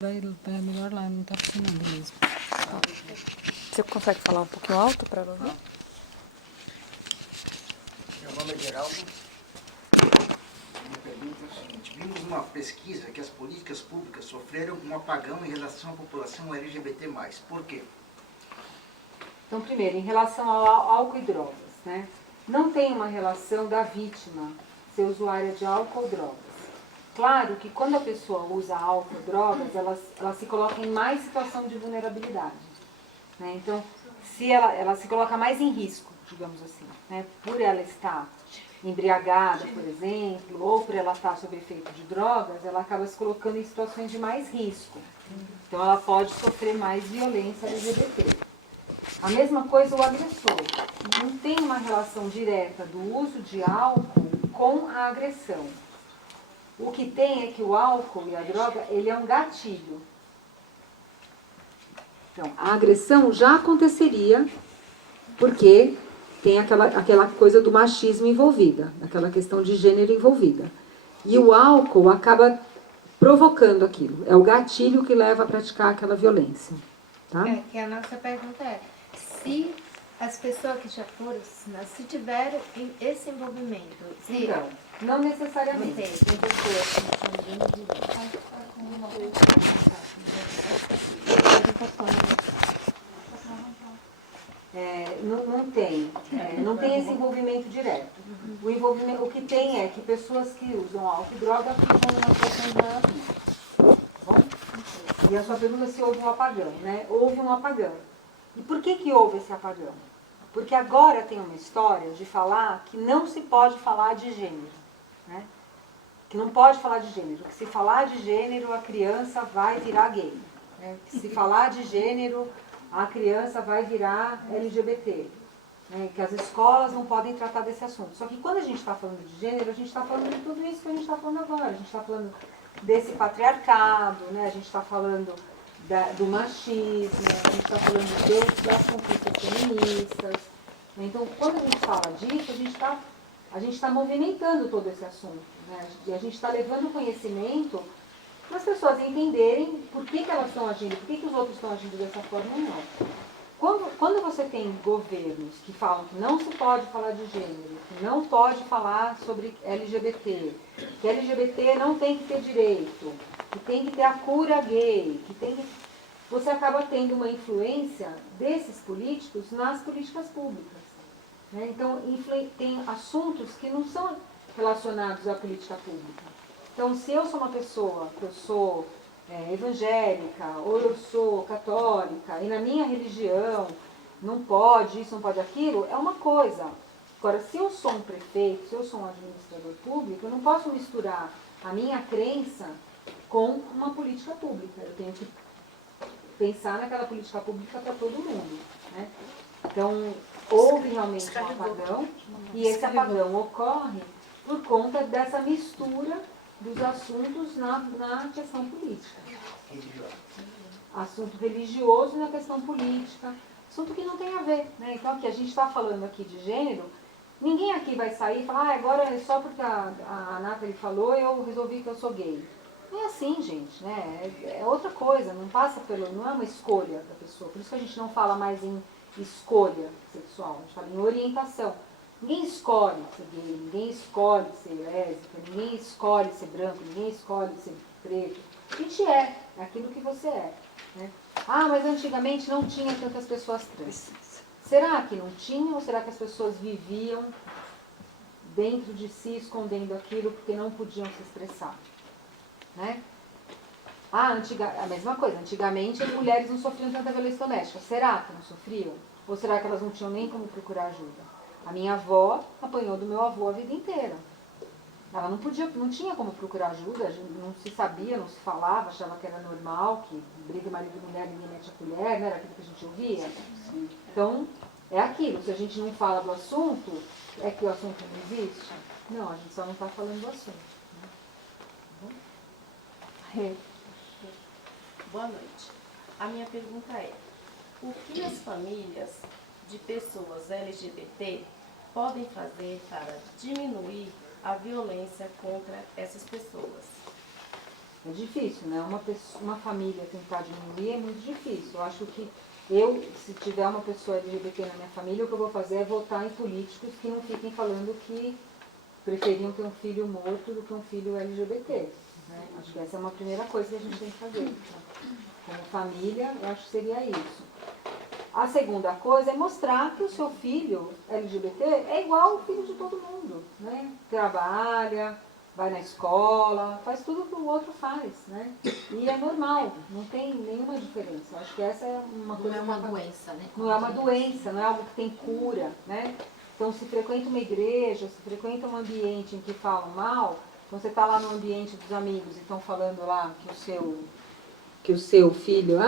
Vai melhor lá, não tá funcionando mesmo. Você consegue falar um pouquinho alto para ela ouvir? Meu nome é Geraldo. Minha pergunta é o seguinte: vimos numa pesquisa que as políticas públicas sofreram um apagão em relação à população LGBT+. Por quê? Então, primeiro, em relação ao álcool e drogas, né? Não tem uma relação da vítima ser usuária de álcool ou drogas. Claro que quando a pessoa usa álcool ou drogas, ela se coloca em mais situação de vulnerabilidade, né? Então, se ela se coloca mais em risco, digamos assim, né? Por ela estar embriagada, por exemplo, ou por ela estar sob efeito de drogas, ela acaba se colocando em situações de mais risco. Então, ela pode sofrer mais violência LGBT. A mesma coisa o agressor. Não tem uma relação direta do uso de álcool com a agressão. O que tem é que o álcool e a droga, ele é um gatilho. Então, a agressão já aconteceria porque tem aquela coisa do machismo envolvida, aquela questão de gênero envolvida. E o álcool acaba provocando aquilo. É o gatilho que leva a praticar aquela violência. Tá? Que a nossa pergunta é, se as pessoas que já foram, se tiveram esse envolvimento, se Então, não necessariamente. tem pessoas que não tem. Não tem esse envolvimento direto. O envolvimento, o que tem é que pessoas que usam álcool e droga ficam numa situação de maravilha. Tá bom? E a sua pergunta é se houve um apagão, né? Houve um apagão. E por que houve esse apagão? Porque agora tem uma história de falar que não se pode falar de gênero, né? Que não pode falar de gênero. Que se falar de gênero, a criança vai virar gay. Né? Que se falar de gênero, a criança vai virar LGBT. Né? Que as escolas não podem tratar desse assunto. Só que quando a gente está falando de gênero, a gente está falando de tudo isso que a gente está falando agora. A gente está falando desse patriarcado, né? A gente está falando do machismo, a gente está falando das conquistas feministas. Então, quando a gente fala disso, a gente está movimentando todo esse assunto. Né? E a gente está levando conhecimento para as pessoas entenderem por que elas estão agindo, por que os outros estão agindo dessa forma ou não. Quando você tem governos que falam que não se pode falar de gênero, que não pode falar sobre LGBT, que LGBT não tem que ter direito, que tem que ter a cura gay, você acaba tendo uma influência desses políticos nas políticas públicas. Né? Então, tem assuntos que não são relacionados à política pública. Então, se eu sou uma pessoa, que eu sou evangélica, ou eu sou católica, e na minha religião não pode isso, não pode aquilo, é uma coisa. Agora, se eu sou um prefeito, se eu sou um administrador público, eu não posso misturar a minha crença com uma política pública. Eu tenho que pensar naquela política pública para todo mundo. Né? Então, houve realmente um apagão, e esse apagão ocorre por conta dessa mistura dos assuntos na questão política. Assunto religioso na questão política, assunto que não tem a ver. Né? Então, aqui a gente está falando aqui de gênero, ninguém aqui vai sair e falar, agora é só porque a Nathalie falou, eu resolvi que eu sou gay. Não é assim, gente, né? É outra coisa, não é uma escolha da pessoa. Por isso que a gente não fala mais em escolha sexual, a gente fala em orientação. Ninguém escolhe ser gay, ninguém escolhe ser lésbica, ninguém escolhe ser branco, ninguém escolhe ser preto. A gente é aquilo que você é. Né? Ah, mas antigamente não tinha tantas pessoas trans. Será que não tinha ou será que as pessoas viviam dentro de si escondendo aquilo porque não podiam se expressar? Né? A mesma coisa, antigamente as mulheres não sofriam tanta violência doméstica. Será que não sofriam? Ou será que elas não tinham nem como procurar ajuda? A minha avó apanhou do meu avô a vida inteira. Ela não tinha como procurar ajuda, não se sabia, não se falava, achava que era normal, que briga marido e mulher, ninguém mete a colher, não era aquilo que a gente ouvia. Então, é aquilo, se a gente não fala do assunto, é que o assunto não existe? Não, a gente só não está falando do assunto. Né? Boa noite. A minha pergunta é, o que as famílias de pessoas LGBT podem fazer para diminuir a violência contra essas pessoas? É difícil, né? Uma família tentar diminuir é muito difícil. Eu acho que se tiver uma pessoa LGBT na minha família, o que eu vou fazer é votar em políticos que não fiquem falando que preferiam ter um filho morto do que um filho LGBT. Né? Acho que essa é uma primeira coisa que a gente tem que fazer. Como família, eu acho que seria isso. A segunda coisa é mostrar que o seu filho LGBT é igual ao filho de todo mundo. Né? Trabalha, vai na escola, faz tudo que o outro faz. Né? E é normal, não tem nenhuma diferença. Eu acho que essa é uma coisa... Não é uma doença, né? Não é uma doença, não é algo que tem cura. Né? Então, se frequenta uma igreja, se frequenta um ambiente em que falam mal, então você está lá no ambiente dos amigos e estão falando lá que o seu filho,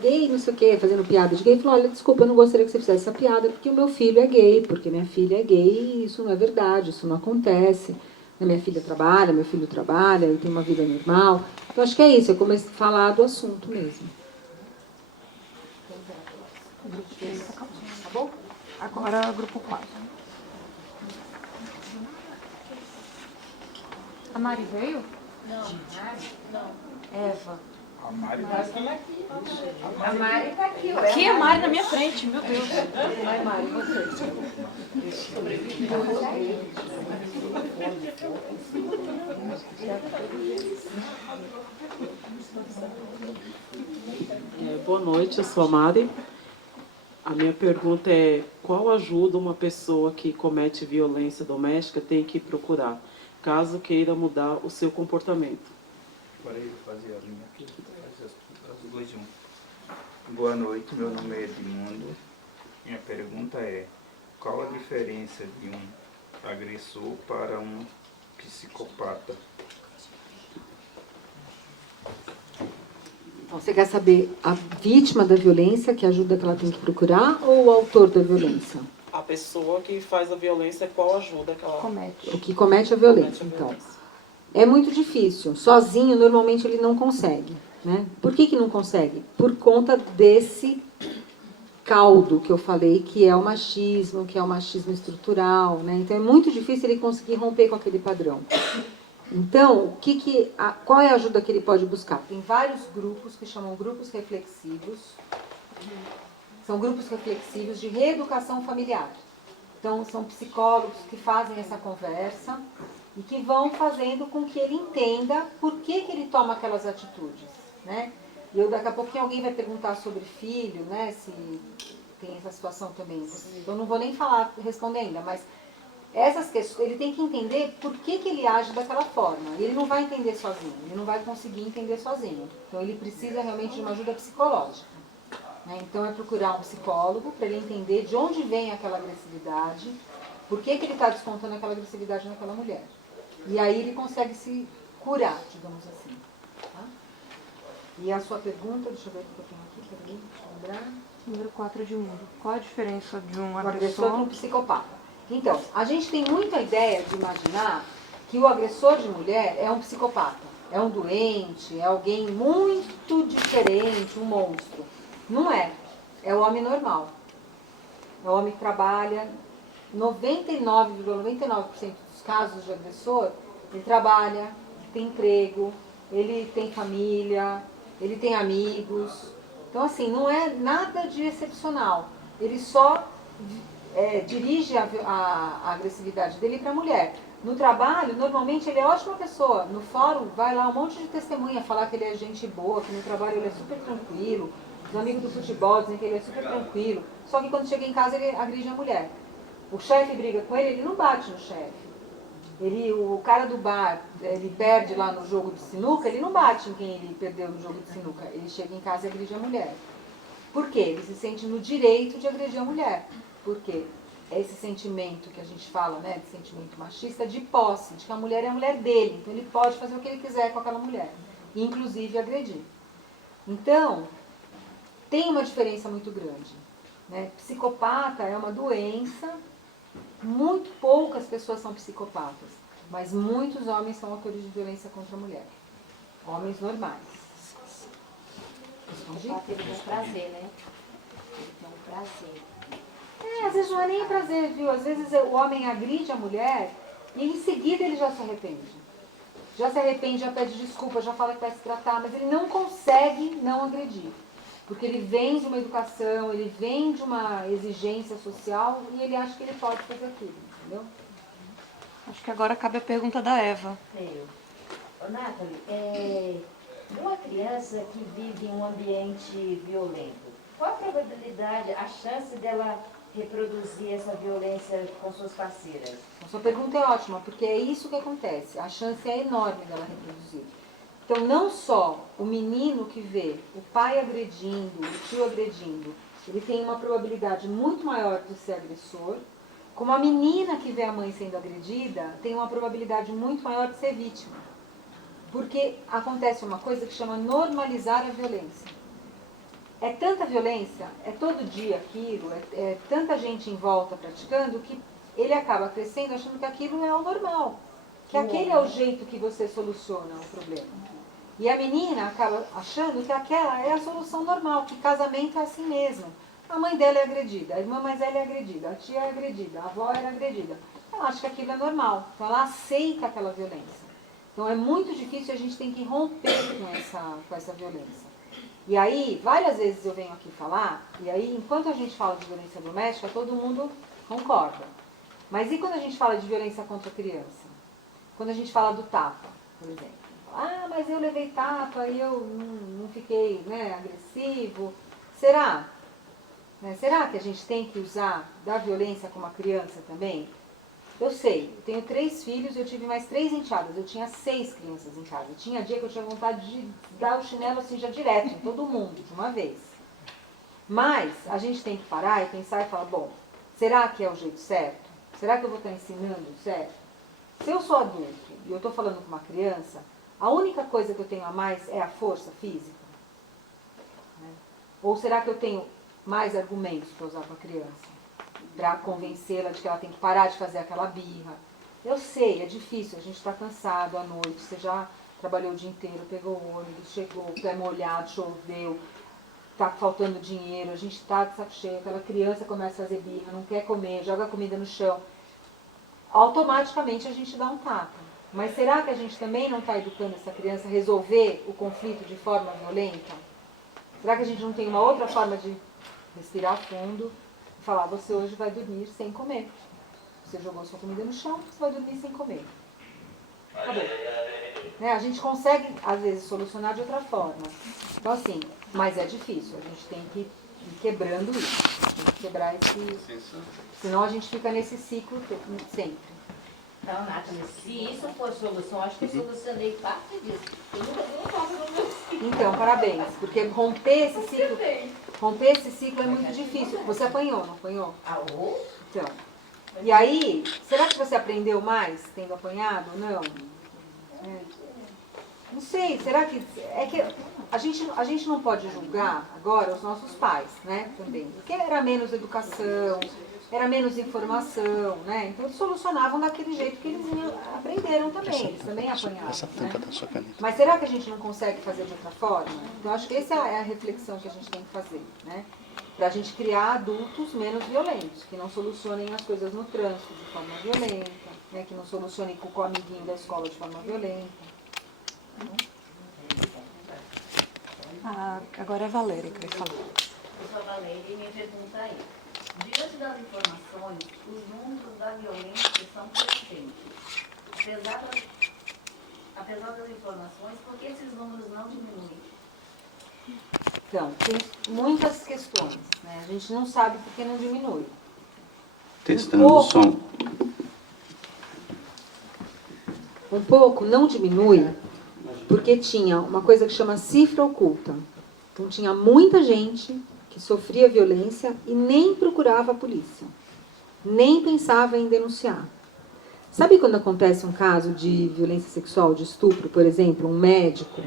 gay, não sei o quê, fazendo piada de gay, falou, olha, desculpa, eu não gostaria que você fizesse essa piada porque o meu filho é gay, porque minha filha é gay e isso não é verdade, isso não acontece. Minha filha trabalha, meu filho trabalha, ele tem uma vida normal. Então, acho que é isso, eu comecei a falar do assunto mesmo. Tá bom? Agora, grupo 4. A Mari veio? Não. Eva. A Mari tá aqui. A Mari tá aqui, ó. Aqui é a Mari na minha frente, meu Deus. Vai, Mari, você. Boa noite, eu sou a Mari. A minha pergunta é: qual ajuda uma pessoa que comete violência doméstica tem que procurar, caso queira mudar o seu comportamento? Agora ele fazer a linha aqui, faz as duas juntas. Boa noite, meu nome é Edmundo. Minha pergunta é: qual a diferença de um agressor para um psicopata? Então, você quer saber a vítima da violência, que ajuda que ela tem que procurar, ou o autor da violência? A pessoa que faz a violência, qual ajuda que ela Comete. O que comete a violência, então. É muito difícil. Sozinho, normalmente, ele não consegue. Né? Por que não consegue? Por conta desse caldo que eu falei, que é o machismo estrutural. Né? Então, é muito difícil ele conseguir romper com aquele padrão. Então, qual é a ajuda que ele pode buscar? Tem vários grupos que chamam grupos reflexivos. São grupos reflexivos de reeducação familiar. Então, são psicólogos que fazem essa conversa e que vão fazendo com que ele entenda por que ele toma aquelas atitudes. Né? E daqui a pouquinho alguém vai perguntar sobre filho, né? Se tem essa situação também. Eu não vou nem responder ainda, mas essas questões, ele tem que entender por que ele age daquela forma. Ele não vai entender sozinho, ele não vai conseguir entender sozinho. Então ele precisa realmente de uma ajuda psicológica. Né? Então é procurar um psicólogo para ele entender de onde vem aquela agressividade, por que ele está descontando aquela agressividade naquela mulher. E aí ele consegue se curar, digamos assim. Tá? E a sua pergunta, deixa eu ver o que eu tenho aqui, peraí, deixa eu lembrar. Número 4 de mundo. Qual a diferença de um O agressor agressor? para um psicopata. Então, a gente tem muita ideia de imaginar que o agressor de mulher é um psicopata, é um doente, é alguém muito diferente, um monstro. Não é. É o homem normal. É o homem que trabalha. 99,99% dos casos de agressor, ele trabalha, ele tem emprego, ele tem família, ele tem amigos. Então, assim, não é nada de excepcional. Ele só dirige a agressividade dele para a mulher. No trabalho, normalmente ele é ótima pessoa. No fórum, vai lá um monte de testemunha falar que ele é gente boa, que no trabalho ele é super tranquilo. Os amigos do futebol dizem que ele é super tranquilo. Só que quando chega em casa, ele agride a mulher. O chefe briga com ele não bate no chefe. O cara do bar, ele perde lá no jogo de sinuca, ele não bate em quem ele perdeu no jogo de sinuca. Ele chega em casa e agride a mulher. Por quê? Ele se sente no direito de agredir a mulher. Por quê? É esse sentimento que a gente fala, né, de sentimento machista, de posse, de que a mulher é a mulher dele. Então ele pode fazer o que ele quiser com aquela mulher, inclusive agredir. Então, tem uma diferença muito grande. Né? Psicopata é uma doença. Muito poucas pessoas são psicopatas, mas muitos homens são autores de violência contra a mulher. Homens normais. Respondi? Ele tem prazer, né? Ele tem um prazer. Às vezes não é nem prazer, viu? Às vezes o homem agride a mulher e em seguida ele já se arrepende. já se arrepende, já pede desculpa, já fala que vai se tratar, mas ele não consegue não agredir. Porque ele vem de uma educação, ele vem de uma exigência social e ele acha que ele pode fazer aquilo, entendeu? Acho que agora cabe a pergunta da Eva. Ô, Nathalie, uma criança que vive em um ambiente violento, qual a probabilidade, a chance dela reproduzir essa violência com suas parceiras? A sua pergunta é ótima, porque é isso que acontece. A chance é enorme dela reproduzir. Então, não só o menino que vê o pai agredindo, o tio agredindo, ele tem uma probabilidade muito maior de ser agressor, como a menina que vê a mãe sendo agredida tem uma probabilidade muito maior de ser vítima. Porque acontece uma coisa que chama normalizar a violência. É tanta violência, é todo dia aquilo, é tanta gente em volta praticando, que ele acaba crescendo achando que aquilo é o normal. Que aquele é o jeito que você soluciona o problema. E a menina acaba achando que aquela é a solução normal, que casamento é assim mesmo. A mãe dela é agredida, a irmã mais velha é agredida, a tia é agredida, a avó era agredida. Ela acha que aquilo é normal, então ela aceita aquela violência. Então é muito difícil, a gente tem que romper com essa violência. E aí, várias vezes eu venho aqui falar, e aí, enquanto a gente fala de violência doméstica, todo mundo concorda. Mas e quando a gente fala de violência contra a criança? Quando a gente fala do tapa, por exemplo. Ah, mas eu levei tapa e eu não fiquei, né, agressivo. Será? Será que a gente tem que usar da violência com uma criança também? Eu sei, eu tenho 3 filhos e eu tive mais 3 enteadas. Eu tinha 6 crianças em casa. Tinha dia que eu tinha vontade de dar o chinelo assim já direto em todo mundo, de uma vez. Mas a gente tem que parar e pensar e falar, bom, será que é o jeito certo? Será que eu vou estar ensinando certo? Se eu sou adulto e eu estou falando com uma criança, a única coisa que eu tenho a mais é a força física? Ou será que eu tenho mais argumentos para usar com a criança? Para convencê-la de que ela tem que parar de fazer aquela birra. Eu sei, é difícil, a gente está cansado à noite, você já trabalhou o dia inteiro, pegou o ônibus, chegou, pé molhado, choveu, está faltando dinheiro, a gente está de saco cheio, aquela criança começa a fazer birra, não quer comer, joga a comida no chão. Automaticamente a gente dá um tapa. Mas será que a gente também não está educando essa criança a resolver o conflito de forma violenta? Será que a gente não tem uma outra forma de respirar fundo e falar, você hoje vai dormir sem comer. Você jogou sua comida no chão, você vai dormir sem comer. Acabou. Né? A gente consegue, às vezes, solucionar de outra forma. Então, assim, mas é difícil. A gente tem que ir quebrando isso. Tem que quebrar esse... Senão a gente fica nesse ciclo sempre. Então, Nathalie, se isso for solução, acho que eu solucionei parte disso. Eu nunca vi um caso no meu ciclo. Então, parabéns. Porque romper esse ciclo é muito difícil. Você apanhou, não apanhou? Então, e aí, será que você aprendeu mais tendo apanhado ou não? Não sei, será que... É que a gente não pode julgar agora os nossos pais, né, também. Porque era menos educação, era menos informação, né? Então eles solucionavam daquele jeito que eles aprenderam também, eles também apanhavam, né? Mas será que a gente não consegue fazer de outra forma? Então acho que essa é a reflexão que a gente tem que fazer, né? Pra gente criar adultos menos violentos, que não solucionem as coisas no trânsito de forma violenta, né? Que não solucionem com o amiguinho da escola de forma violenta. Agora é a Valéria que vai falar. Eu sou a Valéria e minha pergunta é, diante das informações, os números da violência são crescentes. Apesar das informações, por que esses números não diminuem? Então, tem muitas questões, né? A gente não sabe por que não diminui. Testando o som. Um pouco não diminui, porque tinha uma coisa que chama cifra oculta. Então tinha muita gente que sofria violência e nem procurava a polícia. Nem pensava em denunciar. Sabe quando acontece um caso de violência sexual, de estupro, por exemplo, um médico,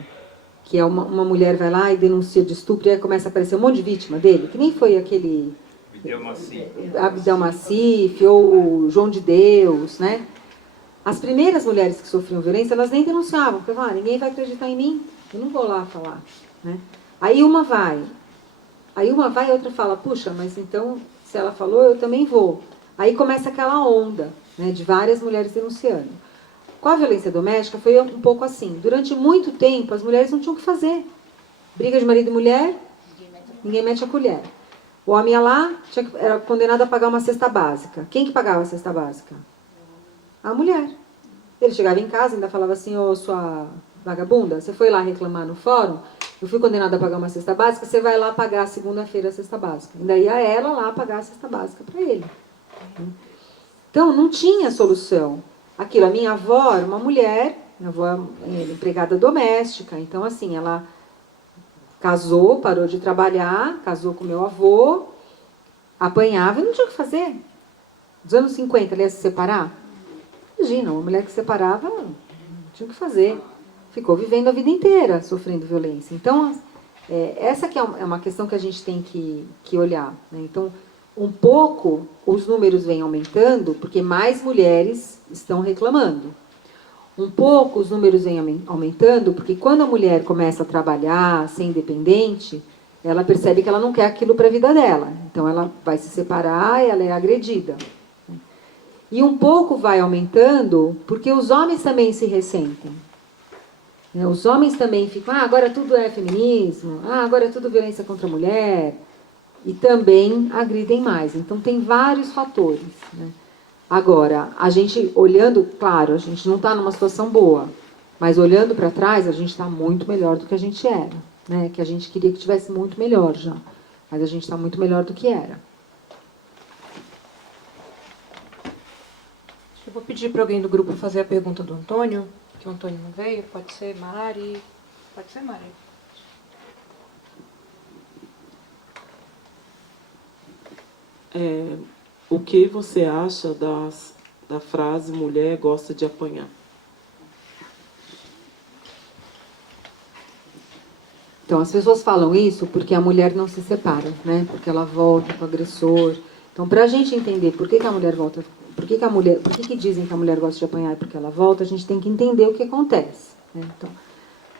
que é uma mulher vai lá e denuncia de estupro e aí começa a aparecer um monte de vítima dele, que nem foi aquele Abdel Massif ou João de Deus, né? As primeiras mulheres que sofriam violência, elas nem denunciavam, porque falavam, ninguém vai acreditar em mim, eu não vou lá falar, né? Aí uma vai e outra fala, puxa, mas então, se ela falou, eu também vou. Aí começa aquela onda, né, de várias mulheres denunciando. com a violência doméstica foi um pouco assim. Durante muito tempo, as mulheres não tinham o que fazer. Briga de marido e mulher, ninguém mete a colher. O homem ia lá, era condenado a pagar uma cesta básica. Quem que pagava a cesta básica? A mulher. Ele chegava em casa e ainda falava assim, ô sua vagabunda, você foi lá reclamar no fórum, eu fui condenada a pagar uma cesta básica, você vai lá pagar segunda-feira a cesta básica. Ainda ia ela lá pagar a cesta básica para ele. Então, não tinha solução. Aquilo, a minha avó era uma mulher, minha avó é empregada doméstica, então assim, ela casou, parou de trabalhar, casou com meu avô, apanhava e não tinha o que fazer. Nos anos 50, ela ia se separar? Imagina, uma mulher que se separava, não tinha o que fazer. Ficou vivendo a vida inteira sofrendo violência. Então, essa que é uma questão que a gente tem que olhar, né? Então, um pouco os números vêm aumentando, porque mais mulheres estão reclamando. Um pouco os números vêm aumentando, porque quando a mulher começa a trabalhar, ser independente, ela percebe que ela não quer aquilo para a vida dela. Então, ela vai se separar e ela é agredida. E um pouco vai aumentando, porque os homens também se ressentem. Os homens também ficam, agora tudo é feminismo, agora é tudo violência contra a mulher, e também agridem mais. Então, tem vários fatores, né? Agora, a gente olhando, claro, a gente não está numa situação boa, mas olhando para trás, a gente está muito melhor do que a gente era, né? Que a gente queria que tivesse muito melhor já, mas a gente está muito melhor do que era. Eu vou pedir para alguém do grupo fazer a pergunta do Antônio, que o Antônio não veio, pode ser Mari. Pode ser Mari. O que você acha da frase mulher gosta de apanhar? Então, as pessoas falam isso porque a mulher não se separa, né? Porque ela volta com o agressor. Então, para a gente entender por que a mulher volta, por que dizem que a mulher gosta de apanhar porque ela volta, a gente tem que entender o que acontece, né? Então,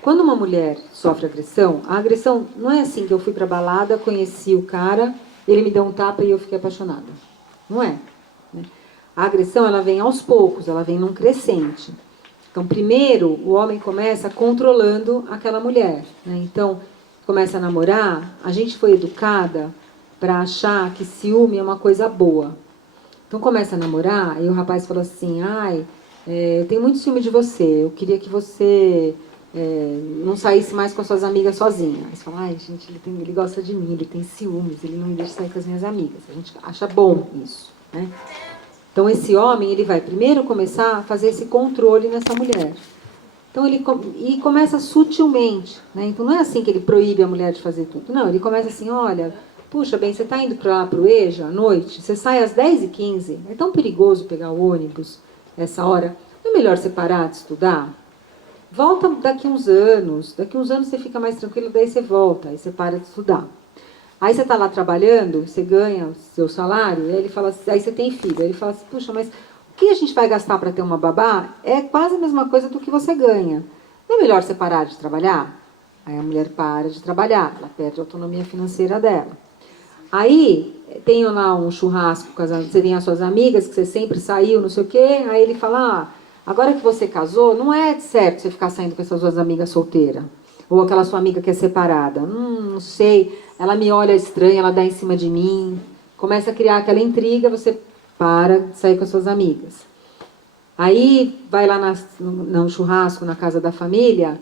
quando uma mulher sofre agressão, a agressão não é assim que eu fui para a balada, conheci o cara, ele me deu um tapa e eu fiquei apaixonada. Não é, né? A agressão, ela vem aos poucos, ela vem num crescente. Então, primeiro, o homem começa controlando aquela mulher, né? Então, começa a namorar, a gente foi educada para achar que ciúme é uma coisa boa. Então, começa a namorar, e o rapaz fala assim, eu tenho muito ciúme de você, eu queria que você não saísse mais com as suas amigas sozinha. Aí você fala, gente, ele gosta de mim, ele tem ciúmes, ele não me deixa sair com as minhas amigas. A gente acha bom isso, né? Então, esse homem, ele vai primeiro começar a fazer esse controle nessa mulher. Então, e começa sutilmente, né? Então, não é assim que ele proíbe a mulher de fazer tudo. Não, ele começa assim, olha, puxa bem, você está indo para o EJA à noite, você sai às 10h15, é tão perigoso pegar o ônibus essa hora, não é melhor você parar de estudar? Volta daqui uns anos você fica mais tranquilo, daí você volta, aí você para de estudar. Aí você está lá trabalhando, você ganha o seu salário, aí ele fala assim, aí você tem filho, aí ele fala assim, puxa, mas o que a gente vai gastar para ter uma babá é quase a mesma coisa do que você ganha. Não é melhor você parar de trabalhar? Aí a mulher para de trabalhar, ela perde a autonomia financeira dela. Aí tem lá um churrasco, você tem as suas amigas, que você sempre saiu, não sei o quê, aí ele fala, agora que você casou, não é certo você ficar saindo com essas suas amigas solteiras. Ou aquela sua amiga que é separada. Não sei, ela me olha estranha, ela dá em cima de mim. Começa a criar aquela intriga, você para de sair com as suas amigas. Aí vai lá no churrasco, na casa da família,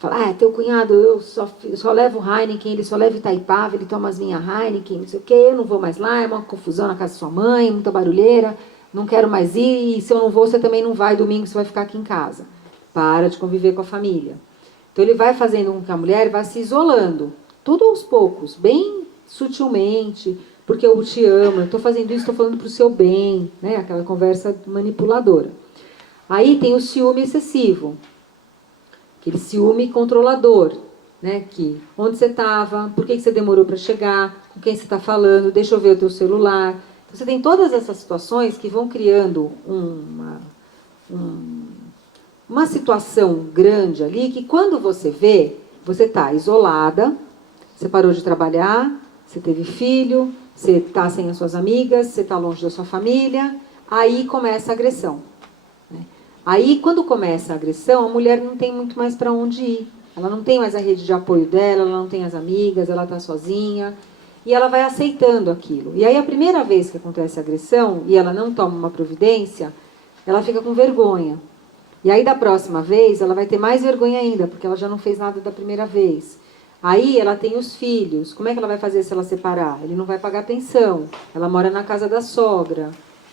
fala, teu cunhado, eu só levo Heineken, ele só leva Itaipava, ele toma as minhas Heineken, não sei o quê, eu não vou mais lá, é uma confusão na casa da sua mãe, muita barulheira, não quero mais ir, e se eu não vou, você também não vai, domingo você vai ficar aqui em casa. Para de conviver com a família. Então, ele vai fazendo com que a mulher vá se isolando, tudo aos poucos, bem sutilmente, porque eu te amo, eu estou fazendo isso, estou falando para o seu bem, né? Aquela conversa manipuladora. Aí tem o ciúme excessivo, aquele ciúme controlador, né? Que, onde você estava, por que você demorou para chegar, com quem você está falando, deixa eu ver o teu celular. Então, você tem todas essas situações que vão criando uma situação grande ali, que quando você vê, você está isolada, você parou de trabalhar, você teve filho, você está sem as suas amigas, você está longe da sua família, aí começa a agressão, né? Aí, quando começa a agressão, a mulher não tem muito mais para onde ir. Ela não tem mais a rede de apoio dela, ela não tem as amigas, ela está sozinha. E ela vai aceitando aquilo. E aí, a primeira vez que acontece a agressão, e ela não toma uma providência, ela fica com vergonha. E aí, da próxima vez, ela vai ter mais vergonha ainda, porque ela já não fez nada da primeira vez. Aí, ela tem os filhos. Como é que ela vai fazer se ela separar? Ele não vai pagar pensão. Ela mora na casa da sogra.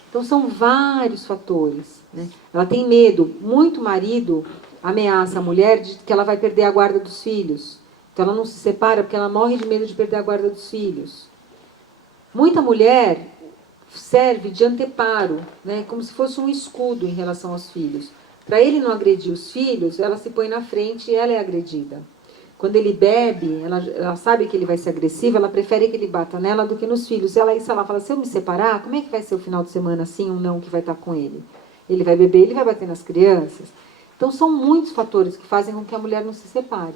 Então, são vários fatores, né? Ela tem medo. Muito marido ameaça a mulher de que ela vai perder a guarda dos filhos. Então, ela não se separa porque ela morre de medo de perder a guarda dos filhos. Muita mulher serve de anteparo, né? Como se fosse um escudo em relação aos filhos. Para ele não agredir os filhos, ela se põe na frente e ela é agredida. Quando ele bebe, ela sabe que ele vai ser agressivo, ela prefere que ele bata nela do que nos filhos. Ela fala, se eu me separar, como é que vai ser o final de semana assim ou não que vai estar com ele? Ele vai beber, ele vai bater nas crianças. Então, são muitos fatores que fazem com que a mulher não se separe.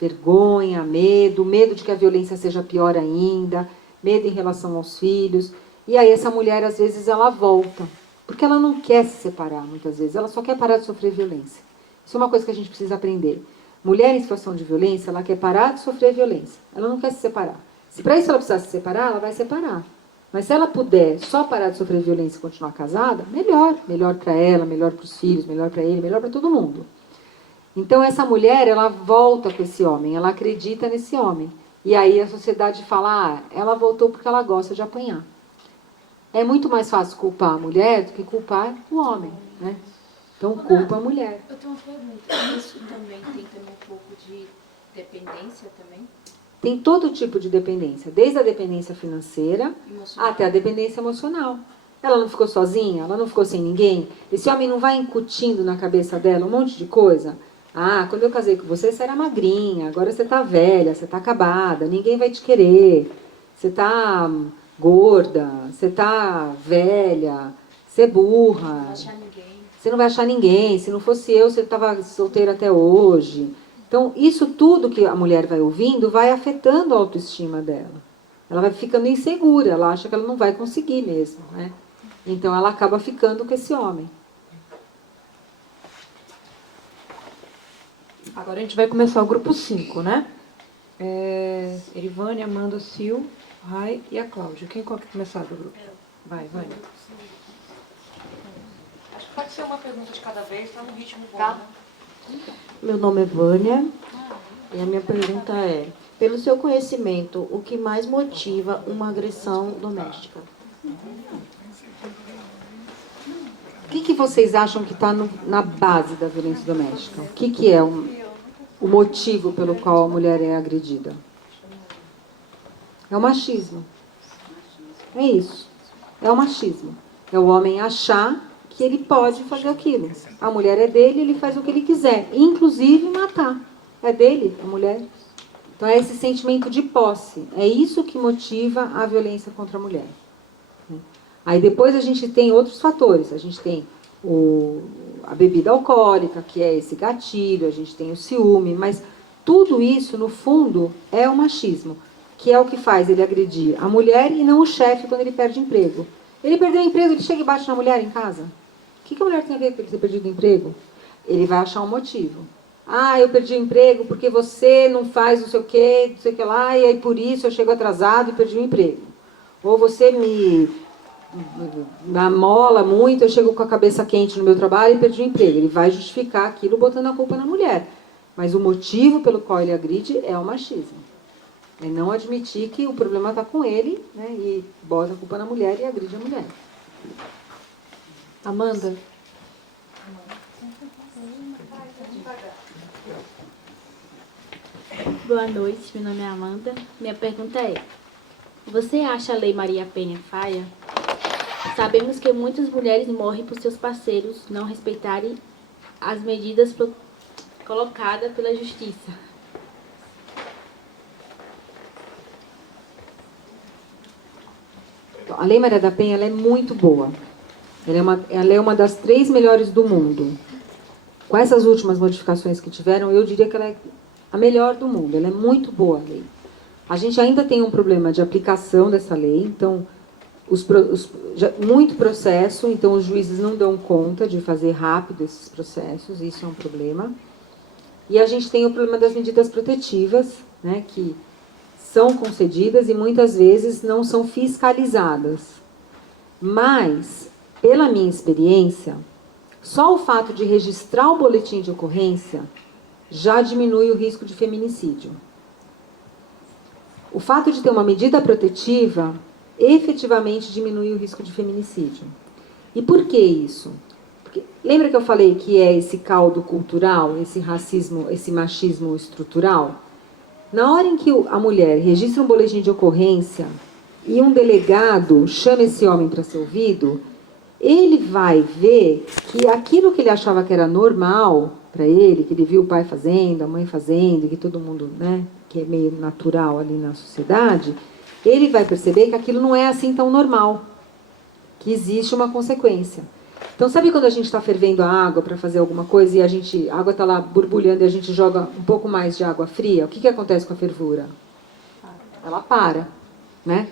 Vergonha, medo de que a violência seja pior ainda, medo em relação aos filhos. E aí essa mulher, às vezes, ela volta. Porque ela não quer se separar, muitas vezes. Ela só quer parar de sofrer violência. Isso é uma coisa que a gente precisa aprender. Mulher em situação de violência, ela quer parar de sofrer violência. Ela não quer se separar. Se para isso ela precisar se separar, ela vai separar. Mas se ela puder só parar de sofrer violência e continuar casada, melhor. Melhor para ela, melhor para os filhos, melhor para ele, melhor para todo mundo. Então essa mulher, ela volta com esse homem, ela acredita nesse homem. E aí a sociedade fala, ela voltou porque ela gosta de apanhar. É muito mais fácil culpar a mulher do que culpar o homem, né? Então culpa a mulher. Eu tenho uma pergunta. Isso também tem um pouco de dependência também? Tem todo tipo de dependência, desde a dependência financeira até a dependência emocional. Ela não ficou sozinha? Ela não ficou sem ninguém? Esse homem não vai incutindo na cabeça dela um monte de coisa? Quando eu casei com você, você era magrinha, agora você tá velha, você tá acabada, ninguém vai te querer, você tá gorda, você tá velha, você é burra. Não vai achar ninguém. Você não vai achar ninguém, se não fosse eu, você estava solteira até hoje. Então, isso tudo que a mulher vai ouvindo vai afetando a autoestima dela. Ela vai ficando insegura, ela acha que ela não vai conseguir mesmo, né? Então, ela acaba ficando com esse homem. Agora a gente vai começar o grupo 5, né? Erivânia, Amanda, Sil, Rai e a Cláudia. Quem quer começar do grupo? Vai, Vânia. Acho que pode ser uma pergunta de cada vez, tá no ritmo bom, Tá. né? Meu nome é Vânia e a minha pergunta é, pelo seu conhecimento, o que mais motiva uma agressão doméstica? O que vocês acham que está na base da violência doméstica? O que é o motivo pelo qual a mulher é agredida? É o machismo. É isso. É o machismo. É o homem achar que ele pode fazer aquilo. A mulher é dele, ele faz o que ele quiser, inclusive matar. É dele, a mulher. Então é esse sentimento de posse. É isso que motiva a violência contra a mulher. Aí depois a gente tem outros fatores. A gente tem a bebida alcoólica, que é esse gatilho, a gente tem o ciúme, mas tudo isso, no fundo, é o machismo, que é o que faz ele agredir a mulher e não o chefe quando ele perde emprego. Ele perdeu o emprego, ele chega e bate na mulher em casa. O que a mulher tem a ver com ele ter perdido o emprego? Ele vai achar um motivo. Eu perdi o emprego porque você não faz não sei o que lá, e aí por isso eu chego atrasado e perdi o emprego. Ou você me amola muito, eu chego com a cabeça quente no meu trabalho e perdi o emprego. Ele vai justificar aquilo botando a culpa na mulher. Mas o motivo pelo qual ele agride é o machismo. É não admitir que o problema está com ele, né, e bota a culpa na mulher e agride a mulher. Amanda? Boa noite, meu nome é Amanda. Minha pergunta é, você acha a Lei Maria Penha falha? Sabemos que muitas mulheres morrem por seus parceiros não respeitarem as medidas colocadas pela justiça. A Lei Maria da Penha ela é muito boa. Ela é uma das 3 melhores do mundo. Com essas últimas modificações que tiveram, eu diria que ela é a melhor do mundo. Ela é muito boa a lei. A gente ainda tem um problema de aplicação dessa lei, então muito processo, então os juízes não dão conta de fazer rápido esses processos, isso é um problema. E a gente tem o problema das medidas protetivas, né, que são concedidas e muitas vezes não são fiscalizadas. Mas, pela minha experiência, só o fato de registrar o boletim de ocorrência já diminui o risco de feminicídio. O fato de ter uma medida protetiva efetivamente diminui o risco de feminicídio. E por que isso? Porque, lembra que eu falei que é esse caldo cultural, esse racismo, esse machismo estrutural? Na hora em que a mulher registra um boletim de ocorrência e um delegado chama esse homem para ser ouvido, ele vai ver que aquilo que ele achava que era normal para ele, que ele viu o pai fazendo, a mãe fazendo, que todo mundo, né, que é meio natural ali na sociedade, ele vai perceber que aquilo não é assim tão normal, que existe uma consequência. Então, sabe quando a gente está fervendo a água para fazer alguma coisa e a água está lá borbulhando e a gente joga um pouco mais de água fria? O que acontece com a fervura? Ela para, né?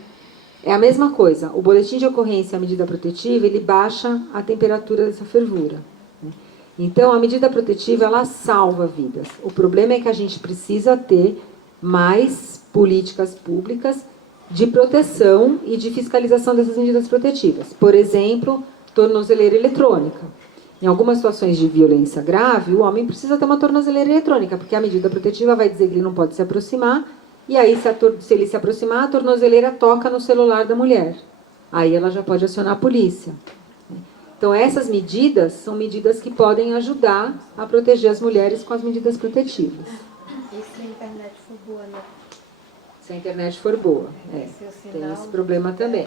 É a mesma coisa. O boletim de ocorrência, a medida protetiva, ele baixa a temperatura dessa fervura. Então, a medida protetiva, ela salva vidas. O problema é que a gente precisa ter mais políticas públicas de proteção e de fiscalização dessas medidas protetivas. Por exemplo, tornozeleira eletrônica. Em algumas situações de violência grave, o homem precisa ter uma tornozeleira eletrônica, porque a medida protetiva vai dizer que ele não pode se aproximar, e aí, se ele se aproximar, a tornozeleira toca no celular da mulher. Aí ela já pode acionar a polícia. Então, essas medidas são medidas que podem ajudar a proteger as mulheres com as medidas protetivas. E se a internet for boa, né? Se a internet for boa, tem esse problema também.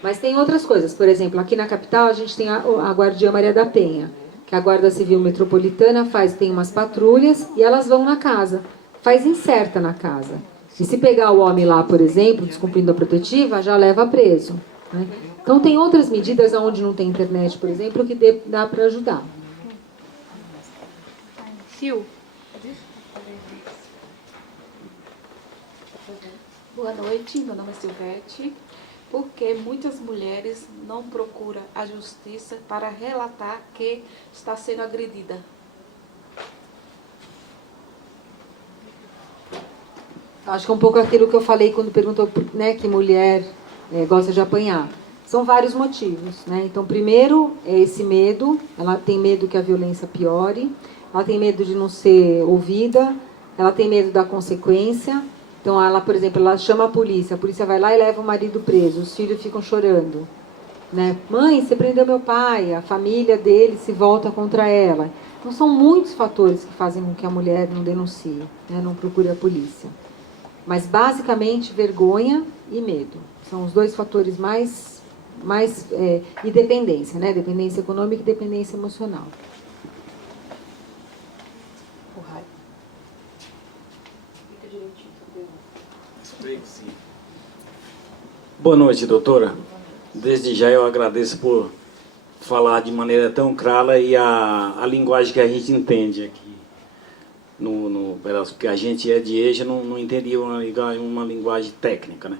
Mas tem outras coisas. Por exemplo, aqui na capital a gente tem a Guardia Maria da Penha, que a Guarda Civil Metropolitana tem umas patrulhas e elas vão na casa. Faz incerta na casa. E se pegar o homem lá, por exemplo, descumprindo a protetiva, já leva preso. Né? Então tem outras medidas onde não tem internet, por exemplo, que dá para ajudar. Sil. Boa noite, meu nome é Silvete. Por que muitas mulheres não procuram a justiça para relatar que está sendo agredida? Acho que é um pouco aquilo que eu falei quando perguntou, né, que mulher gosta de apanhar. São vários motivos, né? Então, primeiro é esse medo. Ela tem medo que a violência piore. Ela tem medo de não ser ouvida. Ela tem medo da consequência. Então, ela, por exemplo, ela chama a polícia vai lá e leva o marido preso, os filhos ficam chorando. Né? Mãe, você prendeu meu pai, a família dele se volta contra ela. Então, são muitos fatores que fazem com que a mulher não denuncie, né? Não procure a polícia. Mas, basicamente, vergonha e medo. São os dois fatores e dependência, né? Dependência econômica e dependência emocional. Boa noite, doutora. Desde já eu agradeço por falar de maneira tão clara e a linguagem que a gente entende aqui. Porque a gente é de EJA, não entendia uma linguagem técnica, né?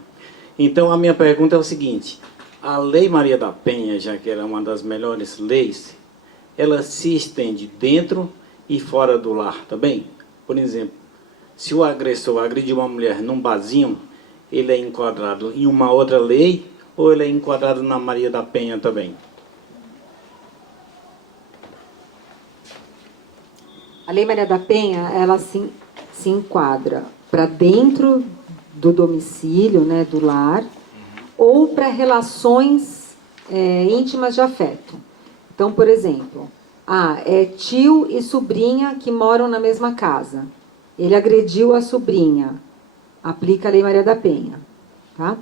Então, a minha pergunta é o seguinte. A Lei Maria da Penha, já que era uma das melhores leis, ela se estende dentro e fora do lar também? Por exemplo, se o agressor agrediu uma mulher num barzinho, ele é enquadrado em uma outra lei ou ele é enquadrado na Maria da Penha também? A Lei Maria da Penha, ela se enquadra para dentro do domicílio, né, do lar, ou para relações íntimas de afeto. Então, por exemplo, é tio e sobrinha que moram na mesma casa. Ele agrediu a sobrinha. Aplica a Lei Maria da Penha. Tá?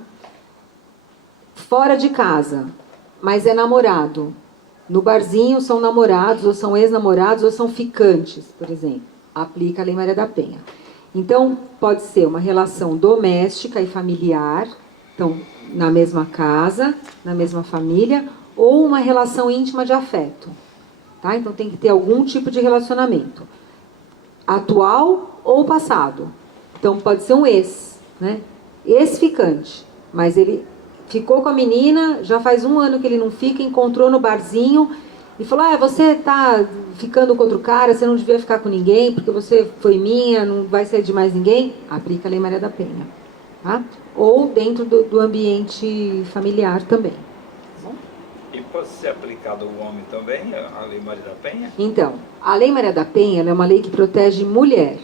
Fora de casa, mas é namorado. No barzinho são namorados, ou são ex-namorados, ou são ficantes, por exemplo. Aplica a Lei Maria da Penha. Então, pode ser uma relação doméstica e familiar, então, na mesma casa, na mesma família, ou uma relação íntima de afeto. Tá? Então, tem que ter algum tipo de relacionamento. Atual ou passado. Então, pode ser um ex, né? Ex-ficante, mas ele ficou com a menina, já faz 1 ano que ele não fica, encontrou no barzinho e falou, você tá ficando com outro cara, você não devia ficar com ninguém, porque você foi minha, não vai sair de mais ninguém, aplica a Lei Maria da Penha. Tá? Ou dentro do ambiente familiar também. E pode ser aplicado ao homem também, a Lei Maria da Penha? Então, a Lei Maria da Penha ela é uma lei que protege mulher.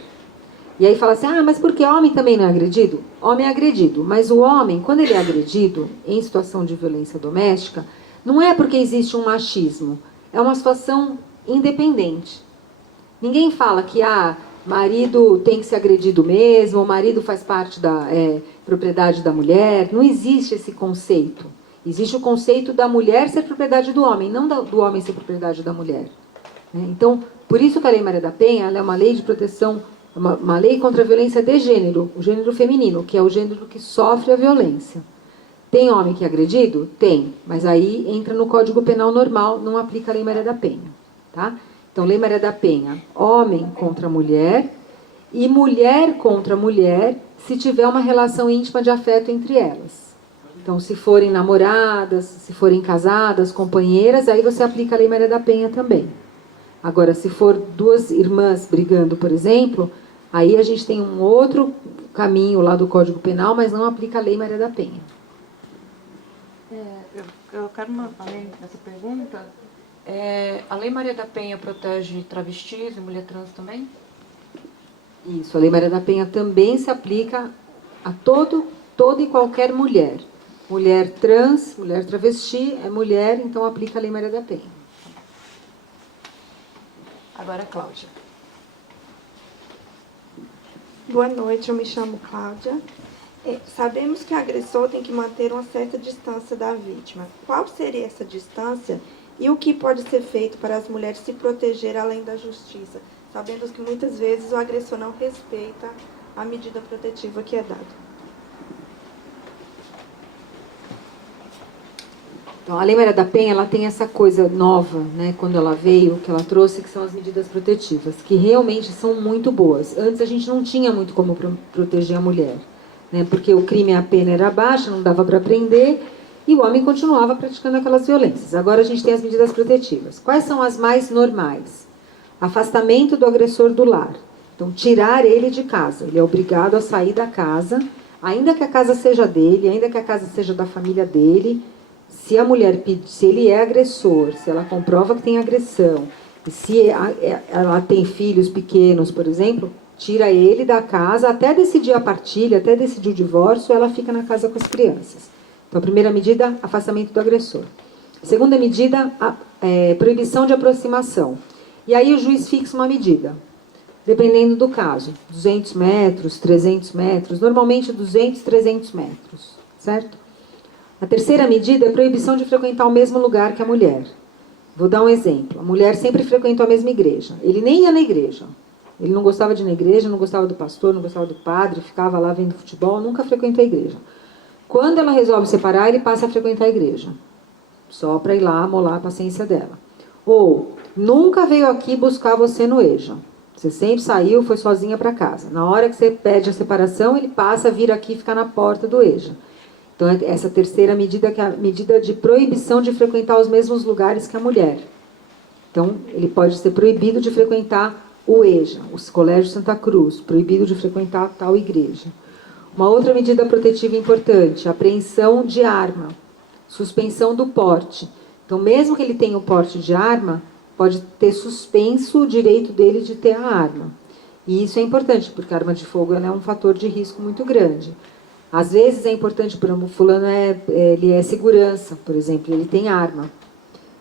E aí fala assim, mas por que homem também não é agredido? Homem é agredido, mas o homem, quando ele é agredido em situação de violência doméstica, não é porque existe um machismo, é uma situação independente. Ninguém fala que, marido tem que ser agredido mesmo, o marido faz parte da propriedade da mulher, não existe esse conceito. Existe o conceito da mulher ser propriedade do homem, não do homem ser propriedade da mulher. Então, por isso que a Lei Maria da Penha ela é uma lei de proteção, uma lei contra a violência de gênero, o gênero feminino, que é o gênero que sofre a violência. Tem homem que é agredido? Tem, mas aí entra no Código Penal normal, não aplica a Lei Maria da Penha. Tá? Então, Lei Maria da Penha, homem contra mulher e mulher contra mulher se tiver uma relação íntima de afeto entre elas. Então, se forem namoradas, se forem casadas, companheiras, aí você aplica a Lei Maria da Penha também. Agora, se for 2 irmãs brigando, por exemplo, aí a gente tem um outro caminho lá do Código Penal, mas não aplica a Lei Maria da Penha. Eu quero além dessa pergunta. A Lei Maria da Penha protege travestis e mulher trans também? Isso, a Lei Maria da Penha também se aplica a toda e qualquer mulher. Mulher trans, mulher travesti, é mulher, então aplica a Lei Maria da Penha. Agora, Cláudia. Boa noite, eu me chamo Cláudia. Sabemos que o agressor tem que manter uma certa distância da vítima. Qual seria essa distância e o que pode ser feito para as mulheres se proteger além da justiça? Sabendo que muitas vezes o agressor não respeita a medida protetiva que é dada. Então, a Lei Maria da Penha ela tem essa coisa nova, né, quando ela veio, que ela trouxe, que são as medidas protetivas, que realmente são muito boas. Antes a gente não tinha muito como proteger a mulher, né, porque o crime, a pena era baixa, não dava para prender, e o homem continuava praticando aquelas violências. Agora a gente tem as medidas protetivas. Quais são as mais normais? Afastamento do agressor do lar. Então, tirar ele de casa. Ele é obrigado a sair da casa, ainda que a casa seja dele, ainda que a casa seja da família dele. Se a mulher se ele é agressor, se ela comprova que tem agressão, e se ela tem filhos pequenos, por exemplo, tira ele da casa, até decidir a partilha, até decidir o divórcio, ela fica na casa com as crianças. Então, a primeira medida, afastamento do agressor. A segunda medida, proibição de aproximação. E aí o juiz fixa uma medida, dependendo do caso. 200 metros, 300 metros, normalmente 200, 300 metros, certo? A terceira medida é proibição de frequentar o mesmo lugar que a mulher. Vou dar um exemplo. A mulher sempre frequentou a mesma igreja. Ele nem ia na igreja. Ele não gostava de ir na igreja, não gostava do pastor, não gostava do padre, ficava lá vendo futebol, nunca frequentou a igreja. Quando ela resolve separar, ele passa a frequentar a igreja. Só para ir lá amolar a paciência dela. Ou, nunca veio aqui buscar você no EJA. Você sempre saiu, foi sozinha para casa. Na hora que você pede a separação, ele passa a vir aqui e ficar na porta do EJA. Então, essa terceira medida, que é a medida de proibição de frequentar os mesmos lugares que a mulher. Então, ele pode ser proibido de frequentar o EJA, os Colégios Santa Cruz, proibido de frequentar tal igreja. Uma outra medida protetiva importante, apreensão de arma, suspensão do porte. Então, mesmo que ele tenha o porte de arma, pode ter suspenso o direito dele de ter a arma. E isso é importante, porque a arma de fogo ela é um fator de risco muito grande. Às vezes é importante, por exemplo, o fulano ele é segurança, por exemplo, ele tem arma.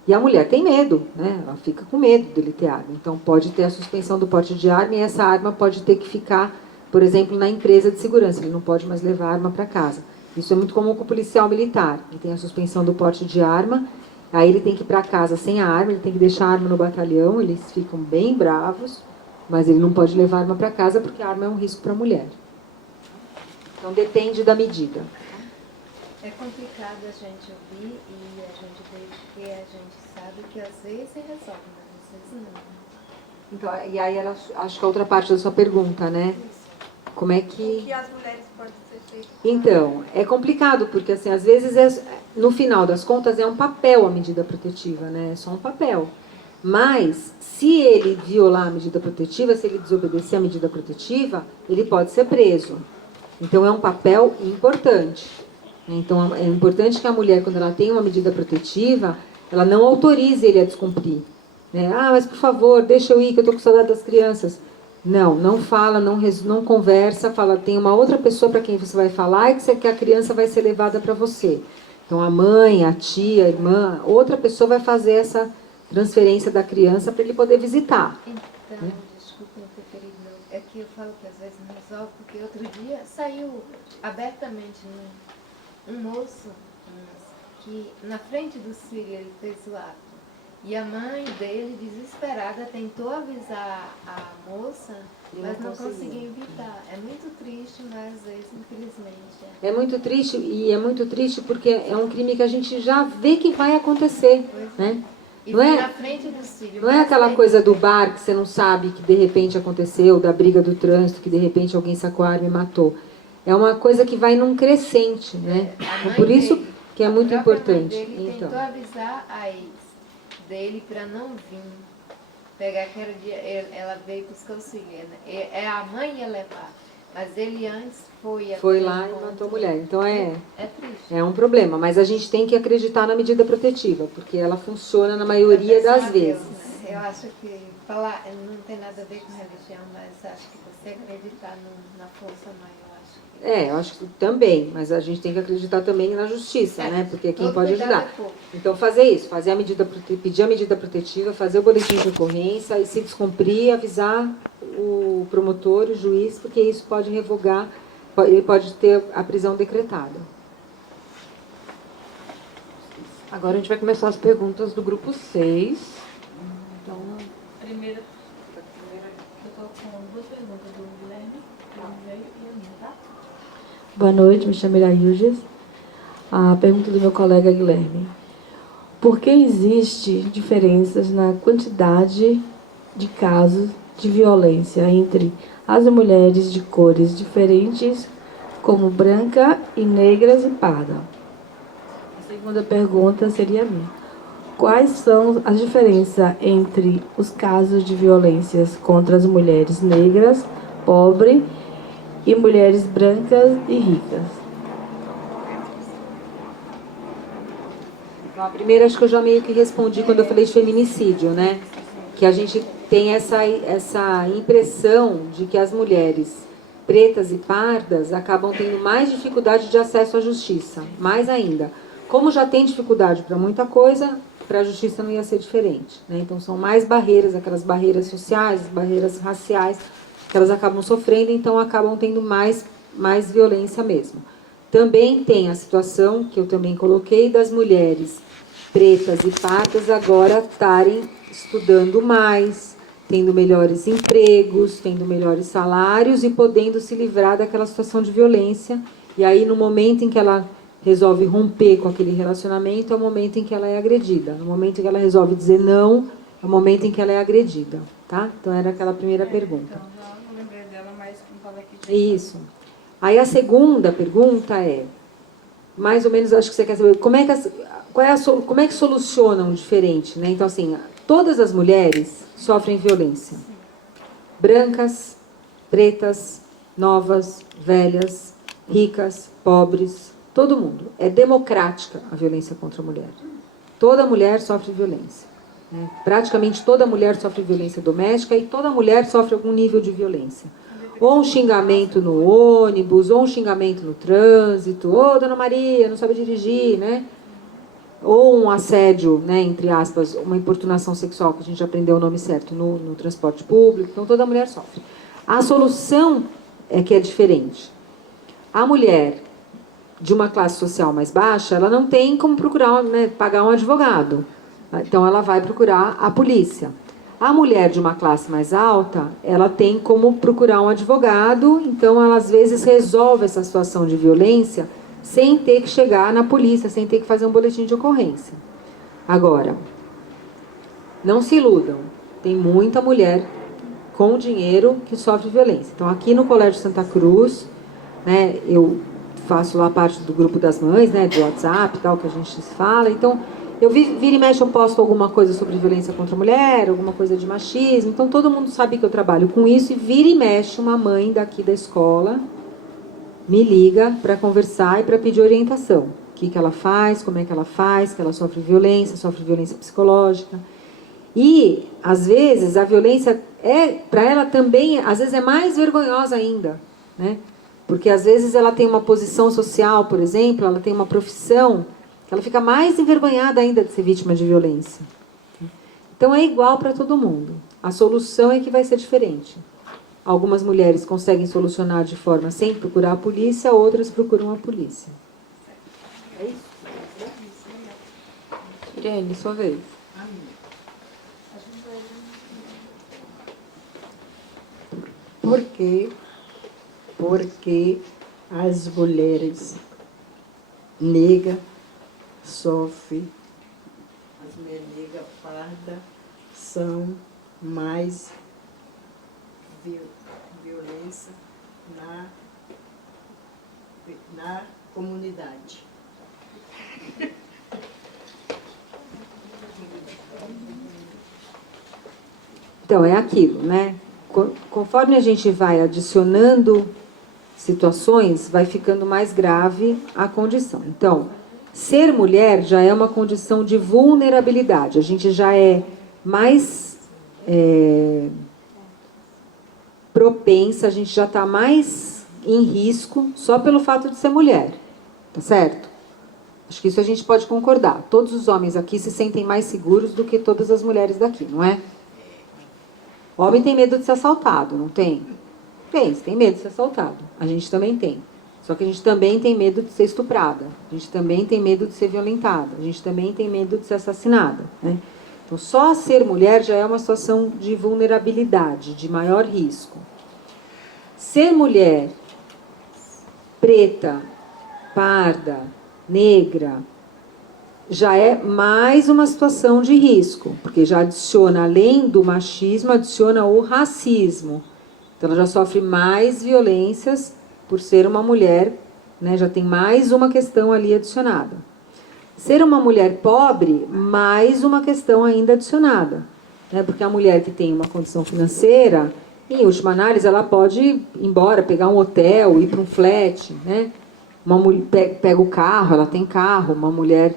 E a mulher tem medo, né? Ela fica com medo dele ter arma. Então pode ter a suspensão do porte de arma e essa arma pode ter que ficar, por exemplo, na empresa de segurança. Ele não pode mais levar a arma para casa. Isso é muito comum com o policial militar. Ele tem a suspensão do porte de arma, aí ele tem que ir para casa sem a arma, ele tem que deixar a arma no batalhão, eles ficam bem bravos, mas ele não pode levar a arma para casa porque a arma é um risco para a mulher. Então, depende da medida. É complicado a gente ouvir e a gente vê porque a gente sabe que às vezes se resolve, mas às vezes não. Então, e aí, acho que a outra parte da sua pergunta, né? Como é que... O que as mulheres podem ser feitas? Então, é complicado, porque assim, às vezes, no final das contas, é um papel a medida protetiva, né? É só um papel. Mas, se ele violar a medida protetiva, se ele desobedecer a medida protetiva, ele pode ser preso. Então, é um papel importante. Então, é importante que a mulher, quando ela tem uma medida protetiva, ela não autorize ele a descumprir. Né? Ah, mas por favor, deixa eu ir, que eu estou com saudade das crianças. Não fala, não conversa, fala, tem uma outra pessoa para quem você vai falar e que a criança vai ser levada para você. Então, a mãe, a tia, a irmã, outra pessoa vai fazer essa transferência da criança para ele poder visitar. Então, desculpe interferir, é que eu falo que às vezes não resolve, porque outro dia saiu abertamente um moço que na frente dos filhos ele fez o ato. E a mãe dele, desesperada, tentou avisar a moça, mas não conseguiu evitar. É muito triste, mas às vezes, infelizmente... É muito triste, e é muito triste porque é um crime que a gente já vê que vai acontecer, né? E não é, na frente dos filhos. não é aquela coisa do bar que você não sabe que de repente aconteceu, da briga do trânsito, que de repente alguém sacou a arma e matou. É uma coisa que vai num crescente, né? Por isso que é muito importante. Ele então. tentou avisar a ex dele para não vir pegar aquele dia, ela veio buscar o filho, é a mãe ia levar, mas ele antes foi lá e matou a mulher. Então é triste. É um problema, mas a gente tem que acreditar na medida protetiva, porque ela funciona na maioria das vezes. Eu acho que falar não tem nada a ver com religião, mas acho que você acreditar na força maior. Eu acho que também, mas a gente tem que acreditar também na justiça, né? Porque é quem pode ajudar. Então, fazer isso, pedir a medida protetiva, fazer o boletim de ocorrência e, se descumprir, avisar o promotor, o juiz, porque isso pode revogar, ele pode ter a prisão decretada. Agora a gente vai começar as perguntas do grupo 6. Então, Primeira, eu estou com duas perguntas do Guilherme, e a minha, tá? Boa noite, me chamo Irailges. A pergunta do meu colega Guilherme. Por que existe diferenças na quantidade de casos de violência entre as mulheres de cores diferentes, como branca e negras e parda? A segunda pergunta seria a minha. Quais são as diferenças entre os casos de violências contra as mulheres negras, pobres e mulheres brancas e ricas? A primeira, acho que eu já meio que respondi quando eu falei de feminicídio, né? Que a gente tem essa impressão de que as mulheres pretas e pardas acabam tendo mais dificuldade de acesso à justiça, mais ainda. Como já tem dificuldade para muita coisa, para a justiça não ia ser diferente, né? Então são mais barreiras, aquelas barreiras sociais, barreiras raciais, que elas acabam sofrendo, então acabam tendo mais violência mesmo. Também tem a situação, que eu também coloquei, das mulheres pretas e pardas agora estarem estudando mais, tendo melhores empregos, tendo melhores salários e podendo se livrar daquela situação de violência. E aí, no momento em que ela resolve romper com aquele relacionamento, é o momento em que ela é agredida. No momento em que ela resolve dizer não, é o momento em que ela é agredida. Tá? Então, era aquela primeira pergunta. Isso. Aí a segunda pergunta é, mais ou menos, acho que você quer saber, como é que solucionam diferente, né? Então, assim, todas as mulheres sofrem violência. Brancas, pretas, novas, velhas, ricas, pobres, todo mundo. É democrática a violência contra a mulher. Toda mulher sofre violência. Né? Praticamente toda mulher sofre violência doméstica e toda mulher sofre algum nível de violência. Ou um xingamento no ônibus, ou um xingamento no trânsito, ou Dona Maria, não sabe dirigir, né? Ou um assédio, né, entre aspas, uma importunação sexual, que a gente aprendeu o nome certo, no transporte público. Então, toda mulher sofre. A solução é que é diferente. A mulher de uma classe social mais baixa, ela não tem como procurar, né, pagar um advogado. Então, ela vai procurar a polícia. A mulher de uma classe mais alta, ela tem como procurar um advogado, então ela às vezes resolve essa situação de violência sem ter que chegar na polícia, sem ter que fazer um boletim de ocorrência. Agora, não se iludam, tem muita mulher com dinheiro que sofre violência. Então, aqui no Colégio Santa Cruz, né, eu faço lá parte do grupo das mães, né, do WhatsApp, tal, que a gente fala. Então, eu vira e mexe, eu posto alguma coisa sobre violência contra a mulher, alguma coisa de machismo. Então, todo mundo sabe que eu trabalho com isso. E vira e mexe, uma mãe daqui da escola me liga para conversar e para pedir orientação. O que ela faz, como é que ela faz, que ela sofre violência psicológica. E, às vezes, a violência, para ela também, às vezes é mais vergonhosa ainda, né? Porque, às vezes, ela tem uma posição social, por exemplo, ela tem uma profissão, que ela fica mais envergonhada ainda de ser vítima de violência. Então, é igual para todo mundo. A solução é que vai ser diferente. Algumas mulheres conseguem solucionar de forma sem procurar a polícia, outras procuram a polícia. É isso? Irene, sua vez. Porque as mulheres negras sofrem, as mulheres negras pardas são mais violência na comunidade. Então, é aquilo, né? Conforme a gente vai adicionando situações, vai ficando mais grave a condição. Então, ser mulher já é uma condição de vulnerabilidade. A gente já é mais propensa, a gente já está mais em risco só pelo fato de ser mulher. Tá certo? Acho que isso a gente pode concordar. Todos os homens aqui se sentem mais seguros do que todas as mulheres daqui, não é? Homem tem medo de ser assaltado, não tem? Tem, você tem medo de ser assaltado. A gente também tem. Só que a gente também tem medo de ser estuprada. A gente também tem medo de ser violentada. A gente também tem medo de ser assassinada, né? Então, só ser mulher já é uma situação de vulnerabilidade, de maior risco. Ser mulher preta, parda, negra, já é mais uma situação de risco, porque já adiciona, além do machismo, adiciona o racismo. Então, ela já sofre mais violências por ser uma mulher, né? Já tem mais uma questão ali adicionada. Ser uma mulher pobre, mais uma questão ainda adicionada, né? Porque a mulher que tem uma condição financeira, em última análise, ela pode ir embora, pegar um hotel, ir para um flat, né? Uma mulher pega o carro, ela tem carro. Uma mulher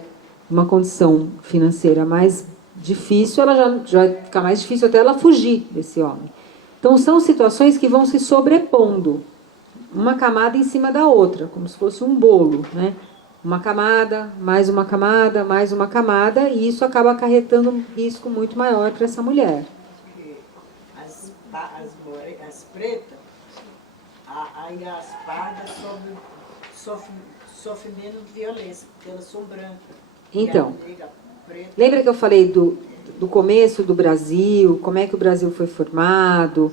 uma condição financeira mais difícil, ela já vai ficar mais difícil até ela fugir desse homem. Então, são situações que vão se sobrepondo, uma camada em cima da outra, como se fosse um bolo, né? Uma camada, mais uma camada, mais uma camada, e isso acaba acarretando um risco muito maior para essa mulher. As pretas, aí as pardas sofrem menos violência, porque elas são brancas. Então, lembra que eu falei do começo do Brasil, como é que o Brasil foi formado,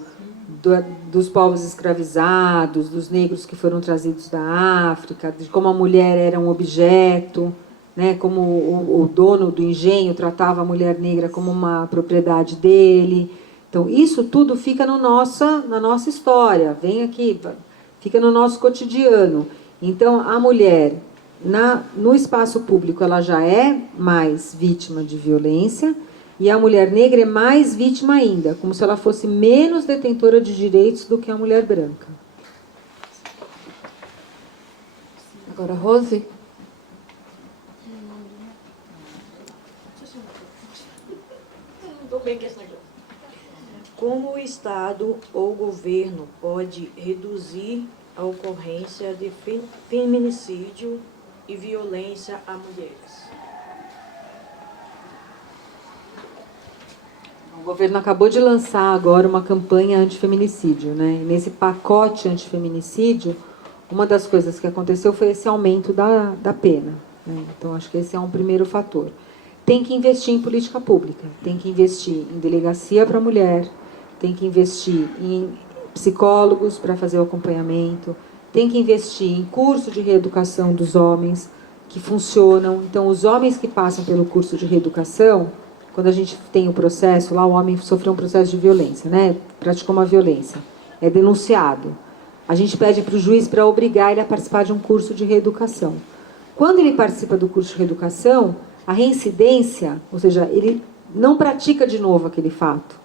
dos povos escravizados, dos negros que foram trazidos da África, de como a mulher era um objeto, né, como o dono do engenho tratava a mulher negra como uma propriedade dele. Então, isso tudo fica na nossa história, vem aqui, fica no nosso cotidiano. Então, a mulher, no espaço público, ela já é mais vítima de violência, e a mulher negra é mais vítima ainda, como se ela fosse menos detentora de direitos do que a mulher branca. Agora, Rose. Como o Estado ou o governo pode reduzir a ocorrência de feminicídio e violência a mulheres? O governo acabou de lançar agora uma campanha antifeminicídio, né? E nesse pacote antifeminicídio, uma das coisas que aconteceu foi esse aumento da pena, né? Então, acho que esse é um primeiro fator. Tem que investir em política pública, tem que investir em delegacia para a mulher, tem que investir em psicólogos para fazer o acompanhamento, tem que investir em curso de reeducação dos homens que funcionam. Então, os homens que passam pelo curso de reeducação, quando a gente tem o processo, lá o homem sofreu um processo de violência, né? Praticou uma violência, é denunciado. A gente pede para o juiz para obrigar ele a participar de um curso de reeducação. Quando ele participa do curso de reeducação, a reincidência, ou seja, ele não pratica de novo aquele fato.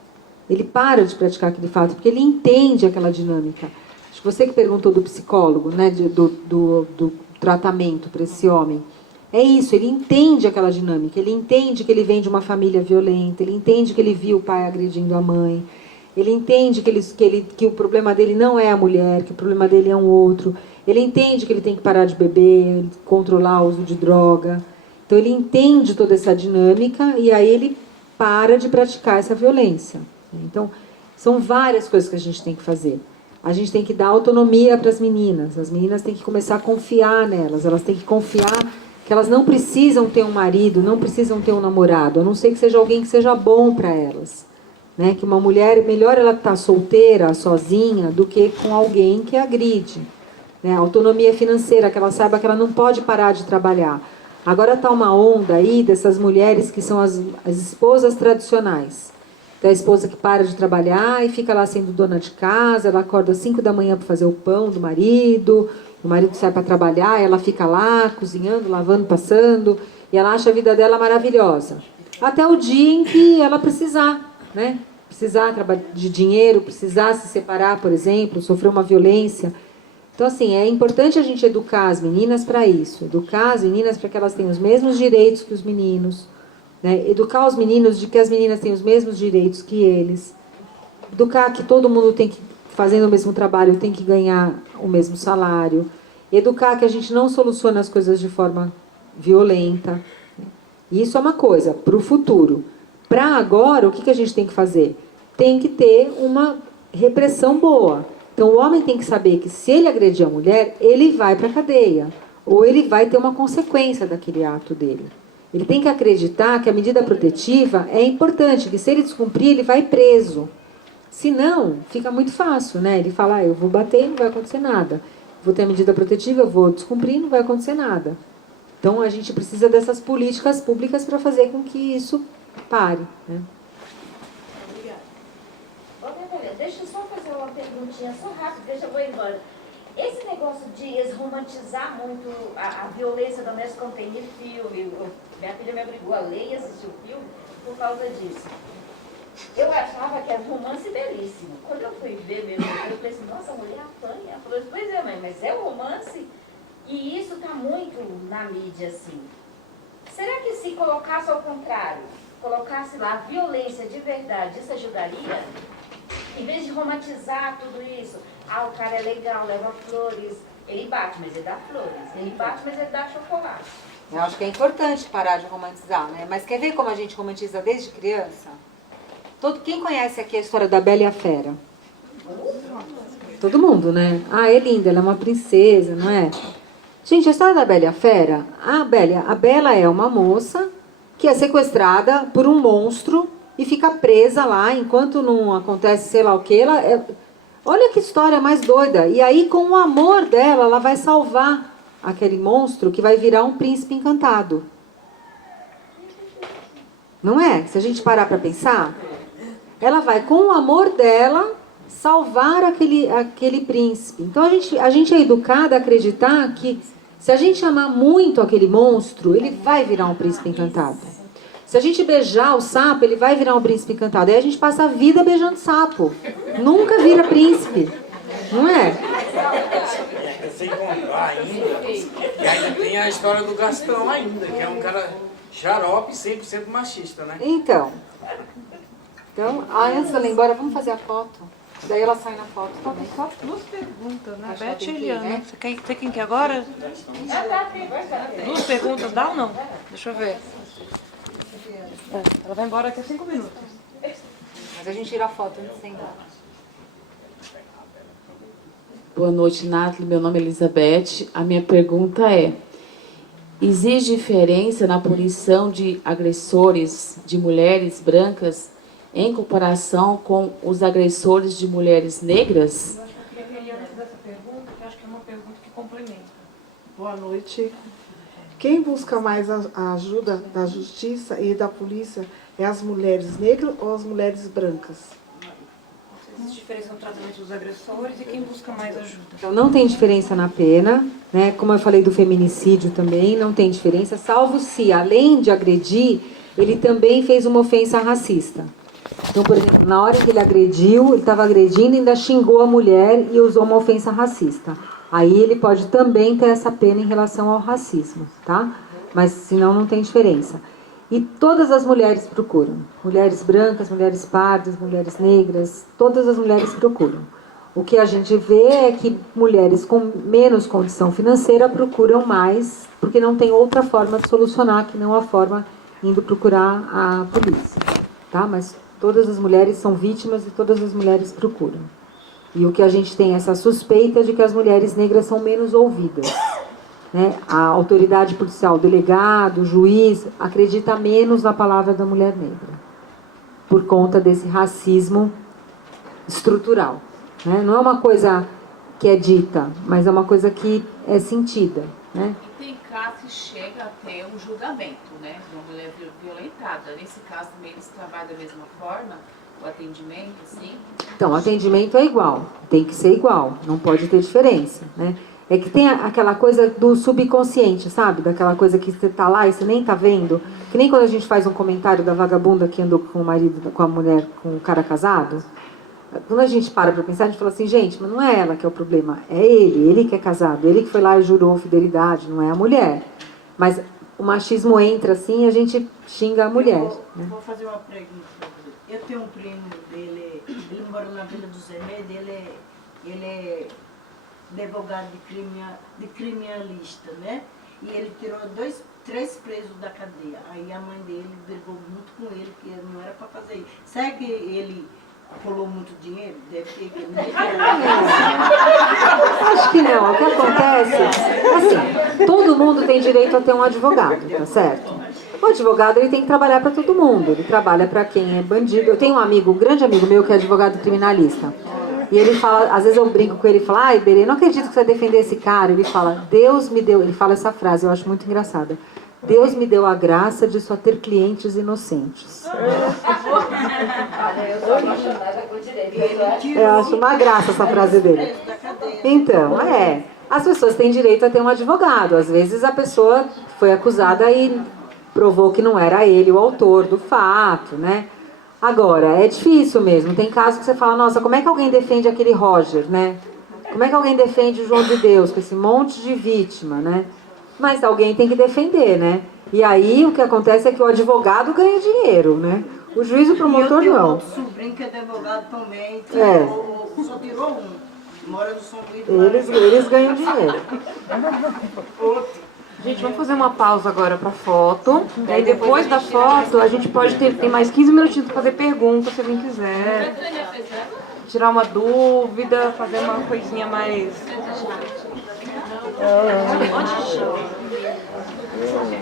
Ele para de praticar aquele fato, porque ele entende aquela dinâmica. Acho que você que perguntou do psicólogo, né, do tratamento para esse homem. É isso, ele entende aquela dinâmica, ele entende que ele vem de uma família violenta, ele entende que ele viu o pai agredindo a mãe, ele entende que o problema dele não é a mulher, que o problema dele é um outro, ele entende que ele tem que parar de beber, controlar o uso de droga. Então ele entende toda essa dinâmica e aí ele para de praticar essa violência. Então, são várias coisas que a gente tem que fazer. A gente tem que dar autonomia para as meninas têm que começar a confiar nelas, elas têm que confiar que elas não precisam ter um marido, não precisam ter um namorado, a não ser que seja alguém que seja bom para elas. Né? Que uma mulher, melhor ela estar solteira, sozinha, do que com alguém que agride. Né? Autonomia financeira, que ela saiba que ela não pode parar de trabalhar. Agora está uma onda aí dessas mulheres que são as esposas tradicionais. Então, a esposa que para de trabalhar e fica lá sendo dona de casa, ela acorda às 5 da manhã para fazer o pão do marido, o marido sai para trabalhar, ela fica lá cozinhando, lavando, passando, e ela acha a vida dela maravilhosa. Até o dia em que ela precisar, né? Precisar de dinheiro, precisar se separar, por exemplo, sofrer uma violência. Então, assim, é importante a gente educar as meninas para isso. Educar as meninas para que elas tenham os mesmos direitos que os meninos. Né? Educar os meninos de que as meninas têm os mesmos direitos que eles. Educar que todo mundo tem que, fazendo o mesmo trabalho, tem que ganhar o mesmo salário. Educar que a gente não soluciona as coisas de forma violenta. Isso é uma coisa, para o futuro. Para agora, o que a gente tem que fazer? Tem que ter uma repressão boa. Então, o homem tem que saber que se ele agredir a mulher, ele vai para a cadeia. Ou ele vai ter uma consequência daquele ato dele. Ele tem que acreditar que a medida protetiva é importante, que se ele descumprir, ele vai preso. Se não, fica muito fácil, né? Ele fala, eu vou bater e não vai acontecer nada. Vou ter a medida protetiva, eu vou descumprir e não vai acontecer nada. Então, a gente precisa dessas políticas públicas para fazer com que isso pare. Né? Obrigada. Deixa eu só fazer uma perguntinha só rápida, eu vou embora. Esse negócio de romantizar muito a violência doméstica como tem em filme, minha filha me obrigou a ler e assistir o filme por causa disso. Eu achava que era um romance belíssimo. Quando eu fui ver mesmo, eu pensei, nossa, a mulher apanha. Ela falou, pois é, mãe, mas é um romance e isso está muito na mídia, assim. Será que se colocasse ao contrário, colocasse lá a violência de verdade, isso ajudaria? Em vez de romantizar tudo isso, o cara é legal, leva flores, ele bate, mas ele dá flores, ele bate, mas ele dá chocolate. Eu acho que é importante parar de romantizar, né? Mas quer ver como a gente romantiza desde criança? Quem conhece aqui a história da Bela e a Fera? Todo mundo, né? É linda, ela é uma princesa, não é? Gente, a história da Bela e a Fera, a Bela é uma moça que é sequestrada por um monstro e fica presa lá enquanto não acontece sei lá o que. Olha que história mais doida. E aí, com o amor dela, ela vai salvar aquele monstro que vai virar um príncipe encantado. Não é? Se a gente parar para pensar, ela vai, com o amor dela, salvar aquele príncipe. Então, a gente é educada a acreditar que se a gente amar muito aquele monstro, ele vai virar um príncipe encantado. Se a gente beijar o sapo, ele vai virar um príncipe encantado. Aí a gente passa a vida beijando sapo. Nunca vira príncipe. Não é? Sem contar ainda, e ainda tem a história do Gastão ainda, que é um cara xarope 100% machista, né? Então, antes dela ir embora, vamos fazer a foto. Daí ela sai na foto também. Duas perguntas, né? Acho Beth que e tem que ir, Eliana. né? Você quem quer agora? Duas perguntas, dá ou não? Deixa eu ver. Ela vai embora daqui a 5 minutos. Mas a gente tira a foto antes de ir embora. Boa noite, Nathalie. Meu nome é Elizabeth. A minha pergunta é: existe diferença na punição de agressores de mulheres brancas em comparação com os agressores de mulheres negras? Eu acho que eu queria antes dessa pergunta, que eu acho que é uma pergunta que complementa. Boa noite. Quem busca mais a ajuda da justiça e da polícia É as mulheres negras ou as mulheres brancas? Existe diferença no tratamento dos agressores e quem busca mais ajuda. Então, não tem diferença na pena, né? Como eu falei do feminicídio também, não tem diferença, salvo se, além de agredir, ele também fez uma ofensa racista. Então, por exemplo, na hora que ele agrediu, ele estava agredindo e ainda xingou a mulher e usou uma ofensa racista. Aí ele pode também ter essa pena em relação ao racismo, tá? Mas senão não tem diferença. E todas as mulheres procuram. Mulheres brancas, mulheres pardas, mulheres negras, todas as mulheres procuram. O que a gente vê é que mulheres com menos condição financeira procuram mais, porque não tem outra forma de solucionar que não a forma indo procurar a polícia, tá? Mas todas as mulheres são vítimas e todas as mulheres procuram. E o que a gente tem é essa suspeita de que as mulheres negras são menos ouvidas. Né? A autoridade policial, o delegado, o juiz, acredita menos na palavra da mulher negra, por conta desse racismo estrutural. Né? Não é uma coisa que é dita, mas é uma coisa que é sentida. Né? Tem casos que chega até um julgamento, né, de uma mulher violentada. Nesse caso também eles trabalham da mesma forma, o atendimento, assim? Então, o atendimento é igual, tem que ser igual, não pode ter diferença, né? É que tem aquela coisa do subconsciente, sabe? Daquela coisa que você tá lá e você nem tá vendo. Que nem quando a gente faz um comentário da vagabunda que andou com o marido, com a mulher, com o cara casado. Quando a gente para pensar, a gente fala assim, gente, mas não é ela que é o problema, é ele que é casado, ele que foi lá e jurou fidelidade, não é a mulher. Mas o machismo entra assim e a gente xinga a mulher. Vou fazer uma pergunta para você. Eu tenho um primo dele, ele mora na Vila do Zé Medo, ele é advogado de criminalista, né? E ele tirou 3 presos da cadeia. Aí a mãe dele brigou muito com ele, que não era para fazer isso. Será que ele pulou muito dinheiro? Deve ter. Acho que não. O que acontece, assim, todo mundo tem direito a ter um advogado, tá certo? O advogado, ele tem que trabalhar para todo mundo. Ele trabalha para quem é bandido. Eu tenho um amigo, um grande amigo meu, que é advogado criminalista. E ele fala, às vezes eu brinco com ele e falo, ai, Berê, não acredito que você vai defender esse cara. Ele fala, Deus me deu, ele fala essa frase, eu acho muito engraçada. Deus me deu a graça de só ter clientes inocentes. Olha, eu sou apaixonada por direito. Eu acho uma graça essa frase dele. Então, as pessoas têm direito a ter um advogado. Às vezes a pessoa foi acusada e provou que não era ele o autor do fato, né? Agora, é difícil mesmo. Tem casos que você fala, nossa, como é que alguém defende aquele Roger, né? Como é que alguém defende o João de Deus, com esse monte de vítima, né? Mas alguém tem que defender, né? E aí o que acontece é que o advogado ganha dinheiro, né? O juiz e o promotor não. Eu tenho um sobrinho que é advogado também, só tirou um, mora no São Luís. Eles ganham dinheiro. Gente, vamos fazer uma pausa agora para foto. E aí depois da foto a gente pode ter mais 15 minutinhos para fazer perguntas, se alguém quiser. Tirar uma dúvida, fazer uma coisinha mais...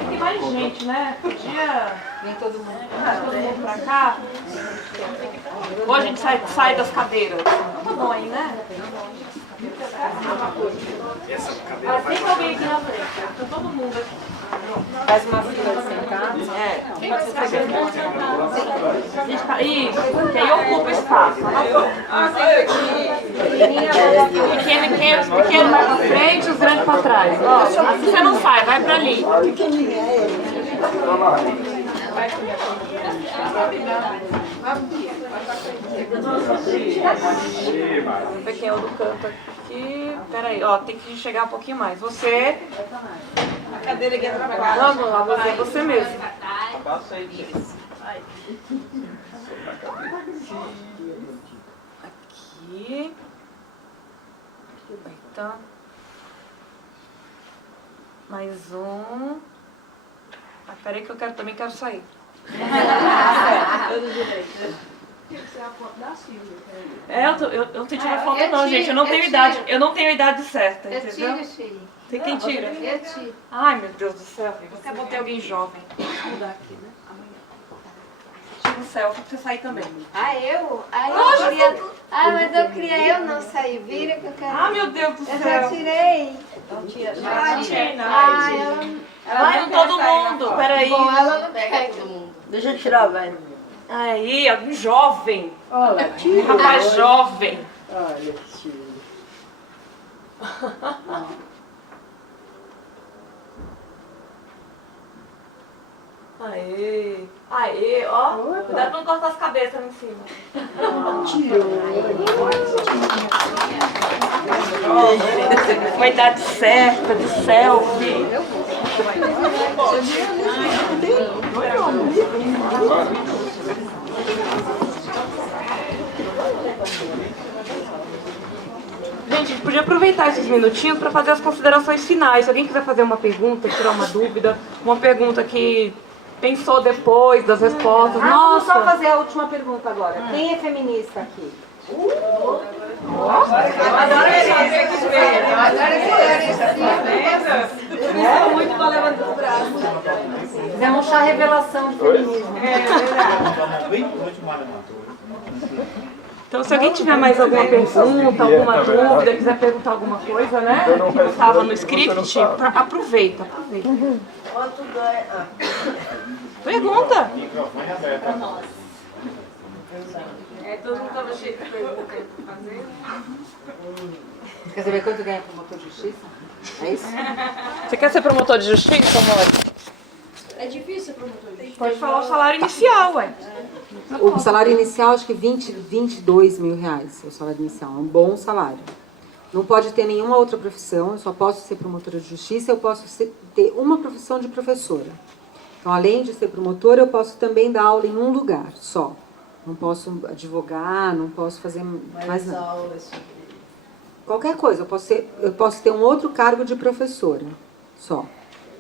Tem mais gente, né? Podia... Vem todo mundo. Todo mundo pra cá. Ou a gente sai das cadeiras. Tá bom aí, né? Tem alguém aqui na frente. Tá todo mundo aqui. Faz uma fila sentada. Quem vai ficar sentado? Isso, que aí ocupa espaço. Pequeno vai pra frente, os grandes pra trás. Ó, assim você não sai, vai pra ali. Um pequeno do canto aqui. Peraí, ó, tem que chegar um pouquinho mais. Você. A cadeira aqui atrapalha. Vamos lá, você mesmo. Passa aí. Aqui. Então. Mais um. Ah, peraí que eu também quero sair. Eu não tô tirando foto não, gente. Eu não tenho idade. Eu não tenho idade certa, entendeu? Tem quem tira? Eu tiro. Ai, meu Deus do céu. É bom ter alguém jovem. Vou mudar aqui, né? Tira um selfie pra você sair também. Eu? Mas eu queria eu não sair. Vira que eu quero. Ah, meu Deus do céu. Eu já tirei. Então tira. Vai, Vai todo mundo. Peraí. Bom, ela não pega todo mundo. Deixa eu tirar, vai. Aí, algum jovem. Olha, tira. Rapaz jovem. Olha, tira. Aê, aê, ó. Cuidado pra não cortar as cabeças lá em cima. Uma idade certa de selfie. Gente, a gente podia aproveitar esses minutinhos para fazer as considerações finais. Se alguém quiser fazer uma pergunta, tirar uma dúvida, uma pergunta que pensou depois das respostas. Vamos Nossa! só fazer a última pergunta agora. Quem é feminista aqui? Muito pra levantar os braços. Fizemos chá revelação de feminismo. É verdade. Então, se alguém tiver mais alguma pergunta, alguma dúvida, quiser perguntar alguma coisa, né? Que não estava no script, aproveita, aproveita. Quanto ganha? Pergunta. Microfone aberto. Todo mundo estava cheio de perguntas para fazer. Quer saber quanto ganha promotor de justiça? É isso? Você quer ser promotor de justiça, amor? É difícil ser promotor de justiça. Pode falar o salário inicial, ué. O salário inicial, acho que 22 mil reais é o salário inicial. É um bom salário. Não pode ter nenhuma outra profissão, eu só posso ser promotora de justiça, eu posso ter uma profissão de professora. Então, além de ser promotora, eu posso também dar aula em um lugar só. Não posso advogar, não posso fazer mais nada. Qualquer coisa, eu posso ter um outro cargo de professora só.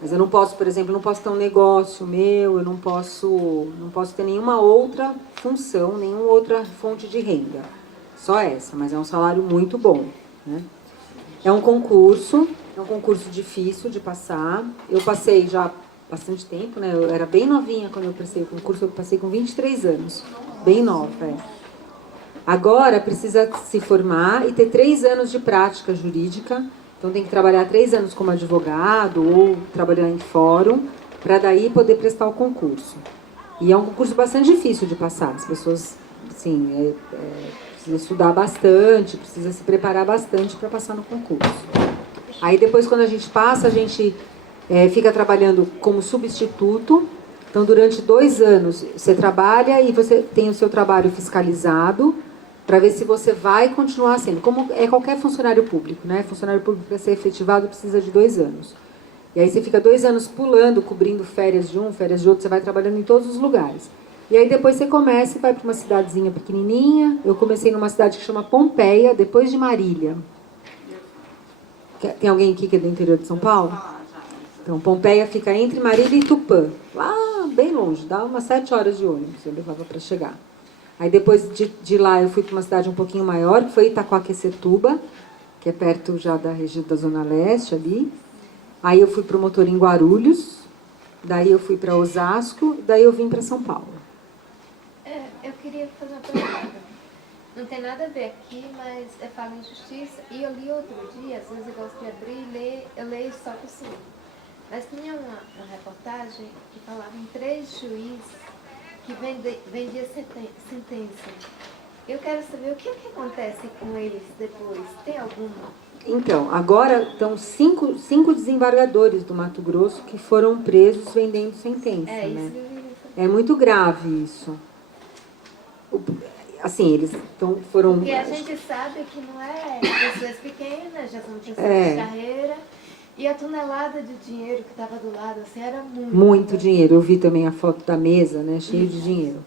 Mas eu não posso, por exemplo, não posso ter um negócio meu, eu não posso ter nenhuma outra função, nenhuma outra fonte de renda. Só essa, mas é um salário muito bom, né? É um concurso difícil de passar. Eu passei já bastante tempo, né? Eu era bem novinha quando eu prestei o concurso, eu passei com 23 anos. Bem nova, é. Agora precisa se formar e ter 3 anos de prática jurídica. Então tem que trabalhar 3 anos como advogado ou trabalhar em fórum para daí poder prestar o concurso. E é um concurso bastante difícil de passar. As pessoas, assim, precisa estudar bastante, precisa se preparar bastante para passar no concurso. Aí depois, quando a gente passa, a gente fica trabalhando como substituto. Então, durante 2 anos, você trabalha e você tem o seu trabalho fiscalizado para ver se você vai continuar sendo. Como é qualquer funcionário público, né? Funcionário público, para ser efetivado, precisa de 2 anos. E aí você fica 2 anos pulando, cobrindo férias de um, férias de outro, você vai trabalhando em todos os lugares. E aí depois você começa e vai para uma cidadezinha pequenininha. Eu comecei numa cidade que chama Pompeia, depois de Marília. Tem alguém aqui que é do interior de São Paulo? Então, Pompeia fica entre Marília e Tupã. Lá, bem longe, dá umas 7 horas de ônibus, eu levava para chegar. Aí depois de lá eu fui para uma cidade um pouquinho maior, que foi Itaquaquecetuba, que é perto já da região da Zona Leste ali. Aí eu fui promotora em Guarulhos, daí eu fui para Osasco, daí eu vim para São Paulo. Eu queria fazer uma pergunta. Não tem nada a ver aqui, mas eu falo em justiça e eu li outro dia, às vezes eu gosto de abrir e ler, eu leio só por cima. Mas tinha uma reportagem que falava em 3 juízes que vendia sentença. Eu quero saber o que acontece com eles depois. Tem alguma? Então, agora estão 5 desembargadores do Mato Grosso que foram presos vendendo sentença, né? É muito grave isso. Assim, eles foram... Porque a gente sabe que não é pessoas pequenas, já são pessoas de carreira. E a tonelada de dinheiro que estava do lado, assim, era muito dinheiro. Eu vi também a foto da mesa, né, cheio de dinheiro.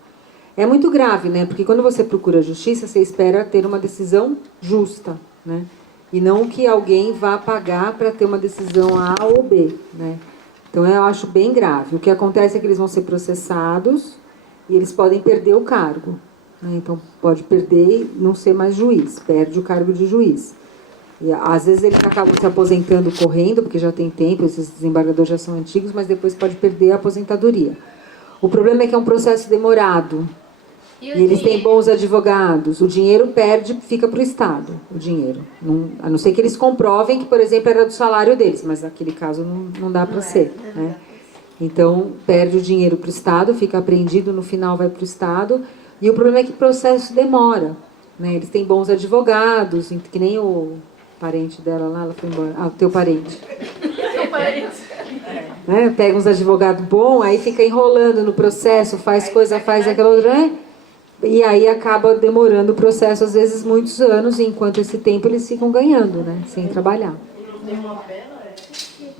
É muito grave, né? Porque quando você procura justiça, você espera ter uma decisão justa, né? E não que alguém vá pagar para ter uma decisão A ou B, né? Então, eu acho bem grave. O que acontece é que eles vão ser processados e eles podem perder o cargo, né? Então, pode perder e não ser mais juiz, perde o cargo de juiz. E, às vezes eles acabam se aposentando correndo, porque já tem tempo, esses desembargadores já são antigos, mas depois pode perder a aposentadoria. O problema é que é um processo demorado. E eles têm bons advogados. O dinheiro fica para o Estado, o dinheiro. A não ser que eles comprovem que, por exemplo, era do salário deles, mas naquele caso não dá para ser. Né? Então, perde o dinheiro para o Estado, fica apreendido, no final vai para o Estado. E o problema é que o processo demora, né? Eles têm bons advogados, que nem o parente dela lá, ela foi embora. Ah, o teu parente. Né? Pega uns advogados bons, aí fica enrolando no processo, faz coisa, faz aquela outra, né? E aí acaba demorando o processo, às vezes, muitos anos, e enquanto esse tempo eles ficam ganhando, né? Sem trabalhar.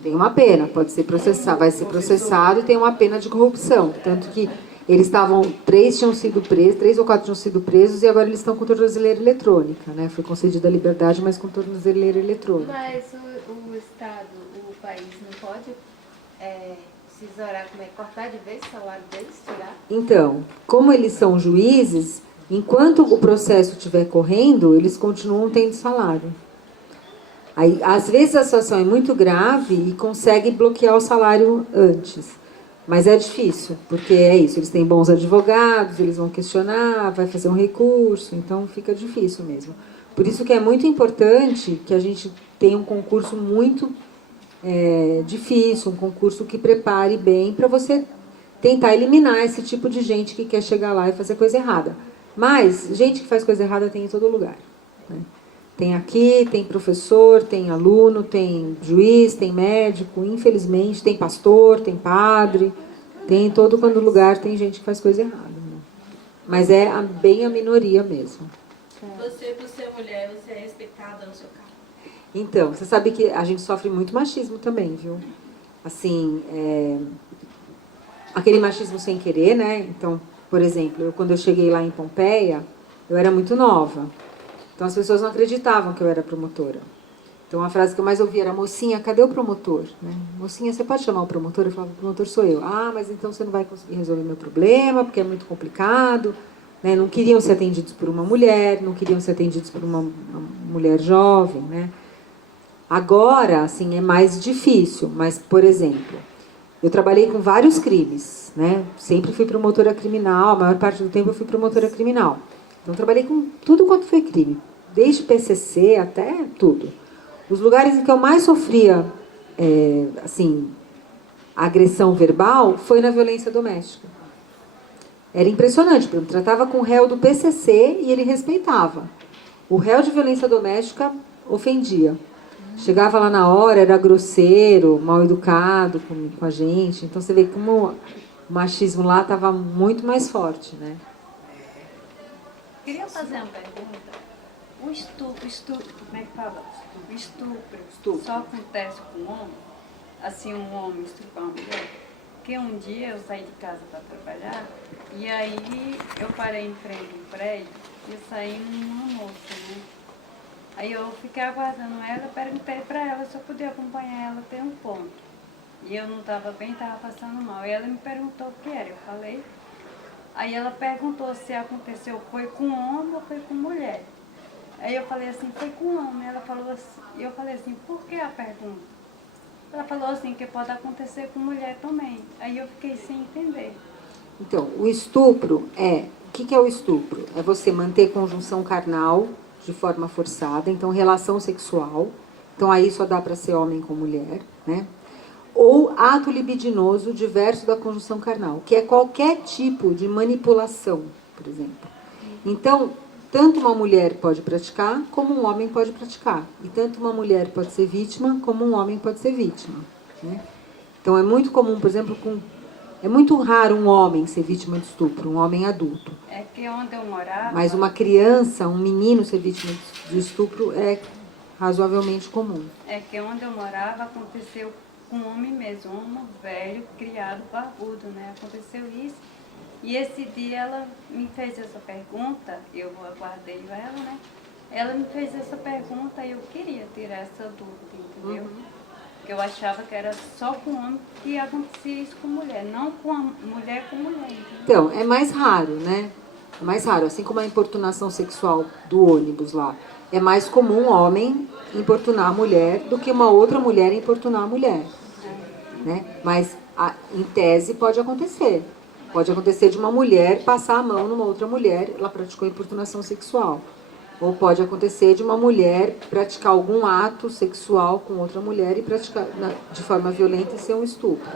Tem uma pena, pode ser processado, vai ser processado e tem uma pena de corrupção. Tanto que eles estavam, 3 ou 4 tinham sido presos e agora eles estão com tornozeleira eletrônica, né? Foi concedida a liberdade, mas com tornozeleira eletrônica. Mas o Estado, o país não pode se isorar, cortar de vez o salário deles, tirar? Então, como eles são juízes, enquanto o processo estiver correndo, eles continuam tendo salário. Aí, às vezes a situação é muito grave e consegue bloquear o salário antes. Mas é difícil, porque é isso, eles têm bons advogados, eles vão questionar, vai fazer um recurso, então fica difícil mesmo. Por isso que é muito importante que a gente tenha um concurso muito difícil, um concurso que prepare bem para você tentar eliminar esse tipo de gente que quer chegar lá e fazer coisa errada. Mas gente que faz coisa errada tem em todo lugar, né? Tem aqui, tem professor, tem aluno, tem juiz, tem médico, infelizmente, tem pastor, tem padre, tem em todo quanto lugar tem gente que faz coisa errada, né? Mas é bem a minoria mesmo. Você, por ser mulher, você é respeitada no seu cargo? Então, você sabe que a gente sofre muito machismo também, viu? Assim, aquele machismo sem querer, né? Então, por exemplo, quando eu cheguei lá em Pompeia, eu era muito nova. Então as pessoas não acreditavam que eu era promotora. Então a frase que eu mais ouvia era: mocinha, cadê o promotor? Né? Mocinha, você pode chamar o promotor? Eu falava: o promotor sou eu. Ah, mas então você não vai conseguir resolver meu problema, porque é muito complicado. Né? Não queriam ser atendidos por uma mulher, não queriam ser atendidos por uma mulher jovem. Né? Agora, assim, é mais difícil, mas, por exemplo, eu trabalhei com vários crimes. Né? Sempre fui promotora criminal, a maior parte do tempo eu fui promotora criminal. Então trabalhei com tudo quanto foi crime. Desde PCC até tudo. Os lugares em que eu mais sofria, assim, agressão verbal foi na violência doméstica. Era impressionante, porque eu tratava com o réu do PCC e ele respeitava. O réu de violência doméstica ofendia. Chegava lá na hora, era grosseiro, mal educado com a gente. Então você vê como o machismo lá estava muito mais forte, né? Queria fazer uma pergunta. O estupro, como é que fala? O estupro só acontece com o homem? Assim, um homem estuprar uma mulher? Porque um dia eu saí de casa para trabalhar e aí eu parei em frente a um prédio e saí uma moça, né? Aí eu fiquei aguardando ela, perguntei para ela se eu podia acompanhar ela até um ponto. E eu não estava bem, estava passando mal. E ela me perguntou o que era, eu falei. Aí ela perguntou se aconteceu, foi com homem ou foi com mulher. Aí eu falei assim, foi com homem. Ela falou assim, eu falei assim, por que a pergunta? Ela falou assim, que pode acontecer com mulher também. Aí eu fiquei sem entender. Então, o estupro o que é o estupro? É você manter conjunção carnal de forma forçada, então relação sexual. Então aí só dá para ser homem com mulher, né? Ou ato libidinoso diverso da conjunção carnal, que é qualquer tipo de manipulação, por exemplo. Então, tanto uma mulher pode praticar, como um homem pode praticar. E tanto uma mulher pode ser vítima, como um homem pode ser vítima, né? Então, é muito comum, por exemplo, é muito raro um homem ser vítima de estupro, um homem adulto. É que onde eu morava... Mas uma criança, um menino ser vítima de estupro é razoavelmente comum. É que onde eu morava aconteceu com um homem mesmo, um homem velho, criado, barbudo, né? Aconteceu isso. E esse dia ela me fez essa pergunta, eu aguardei ela, né? Ela me fez essa pergunta e eu queria tirar essa dúvida, entendeu? Porque eu achava que era só com homem que acontecia isso com mulher, não com a mulher com mulher, entendeu? Então, é mais raro, né? É mais raro, assim como a importunação sexual do ônibus lá. É mais comum um homem importunar a mulher do que uma outra mulher importunar a mulher. Né? Mas, em tese, pode acontecer. Pode acontecer de uma mulher passar a mão numa outra mulher, ela praticou importunação sexual. Ou pode acontecer de uma mulher praticar algum ato sexual com outra mulher e praticar de forma violenta e ser um estupro.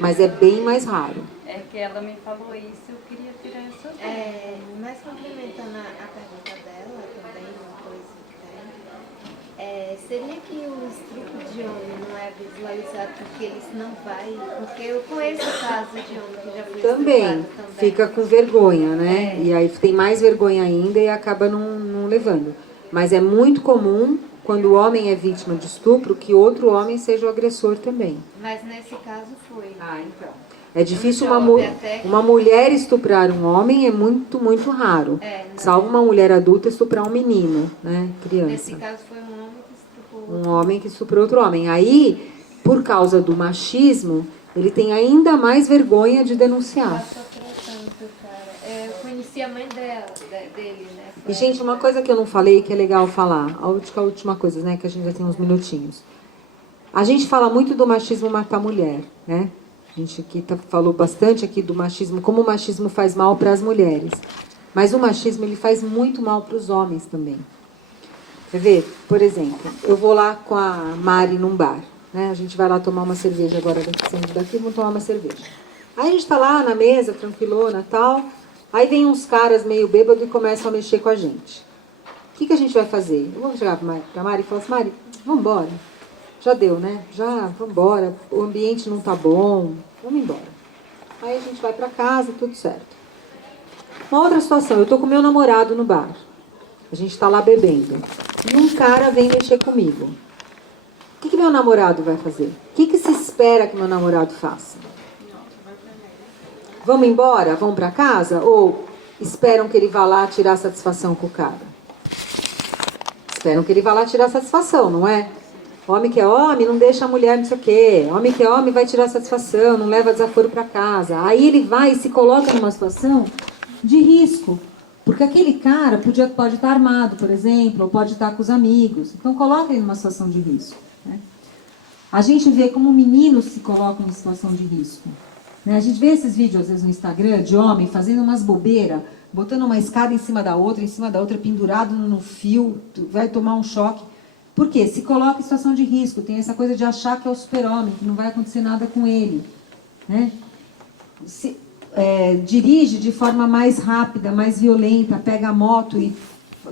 mas é bem mais raro. É que ela me falou isso, eu queria tirar essa dúvida. Mas complementando a pergunta dela também, uma coisa que tem, seria que o estupro de homem não é visualizado porque eles não vai, porque eu conheço caso de homem que já foi Também, estuprado fica com vergonha, né? E aí tem mais vergonha ainda e acaba não levando. Mas é muito comum, quando o homem é vítima de estupro, que outro homem seja o agressor também. Mas nesse caso foi. Então. É difícil uma mulher estuprar um homem, é muito, muito raro. Salvo uma mulher adulta estuprar um menino, né? Criança. Nesse caso foi um homem que estuprou Um homem que estuprou outro homem. Aí, por causa do machismo, ele tem ainda mais vergonha de denunciar. Eu conheci a mãe dele, né? E, gente, uma coisa que eu não falei, que é legal falar, a última coisa, né, que a gente já tem uns minutinhos. A gente fala muito do machismo matar a mulher, né? A gente aqui falou bastante aqui do machismo, como o machismo faz mal para as mulheres. Mas o machismo, ele faz muito mal para os homens também. Quer ver? Por exemplo, eu vou lá com a Mari num bar, né? A gente vai lá tomar uma cerveja agora, saindo daqui, vamos tomar uma cerveja. Aí a gente tá lá na mesa, tranquilona e tal. Aí vem uns caras meio bêbados e começam a mexer com a gente. O que a gente vai fazer? Eu vou chegar pra Mari e falar assim, Mari, vamos embora. Já deu, né? Já, vamos embora. O ambiente não tá bom. Vamos embora. Aí a gente vai pra casa, tudo certo. Uma outra situação, eu tô com meu namorado no bar. A gente tá lá bebendo. E um cara vem mexer comigo. O que meu namorado vai fazer? O que se espera que meu namorado faça? Vamos embora? Vamos para casa? Ou esperam que ele vá lá tirar satisfação com o cara? Esperam que ele vá lá tirar satisfação, não é? Homem que é homem não deixa a mulher não sei o quê. Homem que é homem vai tirar satisfação, não leva desaforo para casa. Aí ele vai e se coloca numa situação de risco. Porque aquele cara pode estar armado, por exemplo, ou pode estar com os amigos. Então coloca ele numa situação de risco. Né? A gente vê como meninos se colocam em situação de risco. A gente vê esses vídeos, às vezes, no Instagram, de homem fazendo umas bobeiras, botando uma escada em cima da outra, pendurado no fio, vai tomar um choque. Por quê? Se coloca em situação de risco, tem essa coisa de achar que é o super-homem, que não vai acontecer nada com ele. Né? Dirige de forma mais rápida, mais violenta, pega a moto e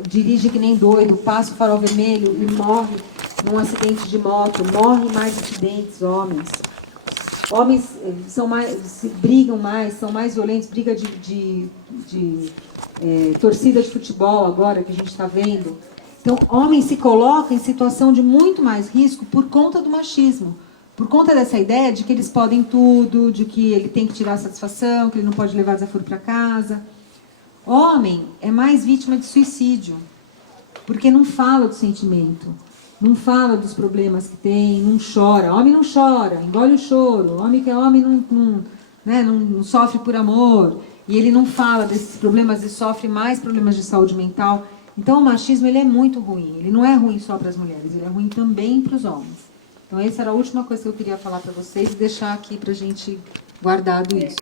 dirige que nem doido, passa o farol vermelho e morre num acidente de moto. Morre mais acidentes, homens. Homens brigam mais, são mais violentos, briga de torcida de futebol agora que a gente está vendo. Então, homens se colocam em situação de muito mais risco por conta do machismo. Por conta dessa ideia de que eles podem tudo, de que ele tem que tirar satisfação, que ele não pode levar desaforo para casa. Homem é mais vítima de suicídio, porque não fala do sentimento. Não fala dos problemas que tem, não chora. Homem não chora, engole o choro. Homem que é homem não sofre por amor. E ele não fala desses problemas e sofre mais problemas de saúde mental. Então o machismo ele é muito ruim. Ele não é ruim só para as mulheres, ele é ruim também para os homens. Então essa era a última coisa que eu queria falar para vocês e deixar aqui para a gente guardado isso.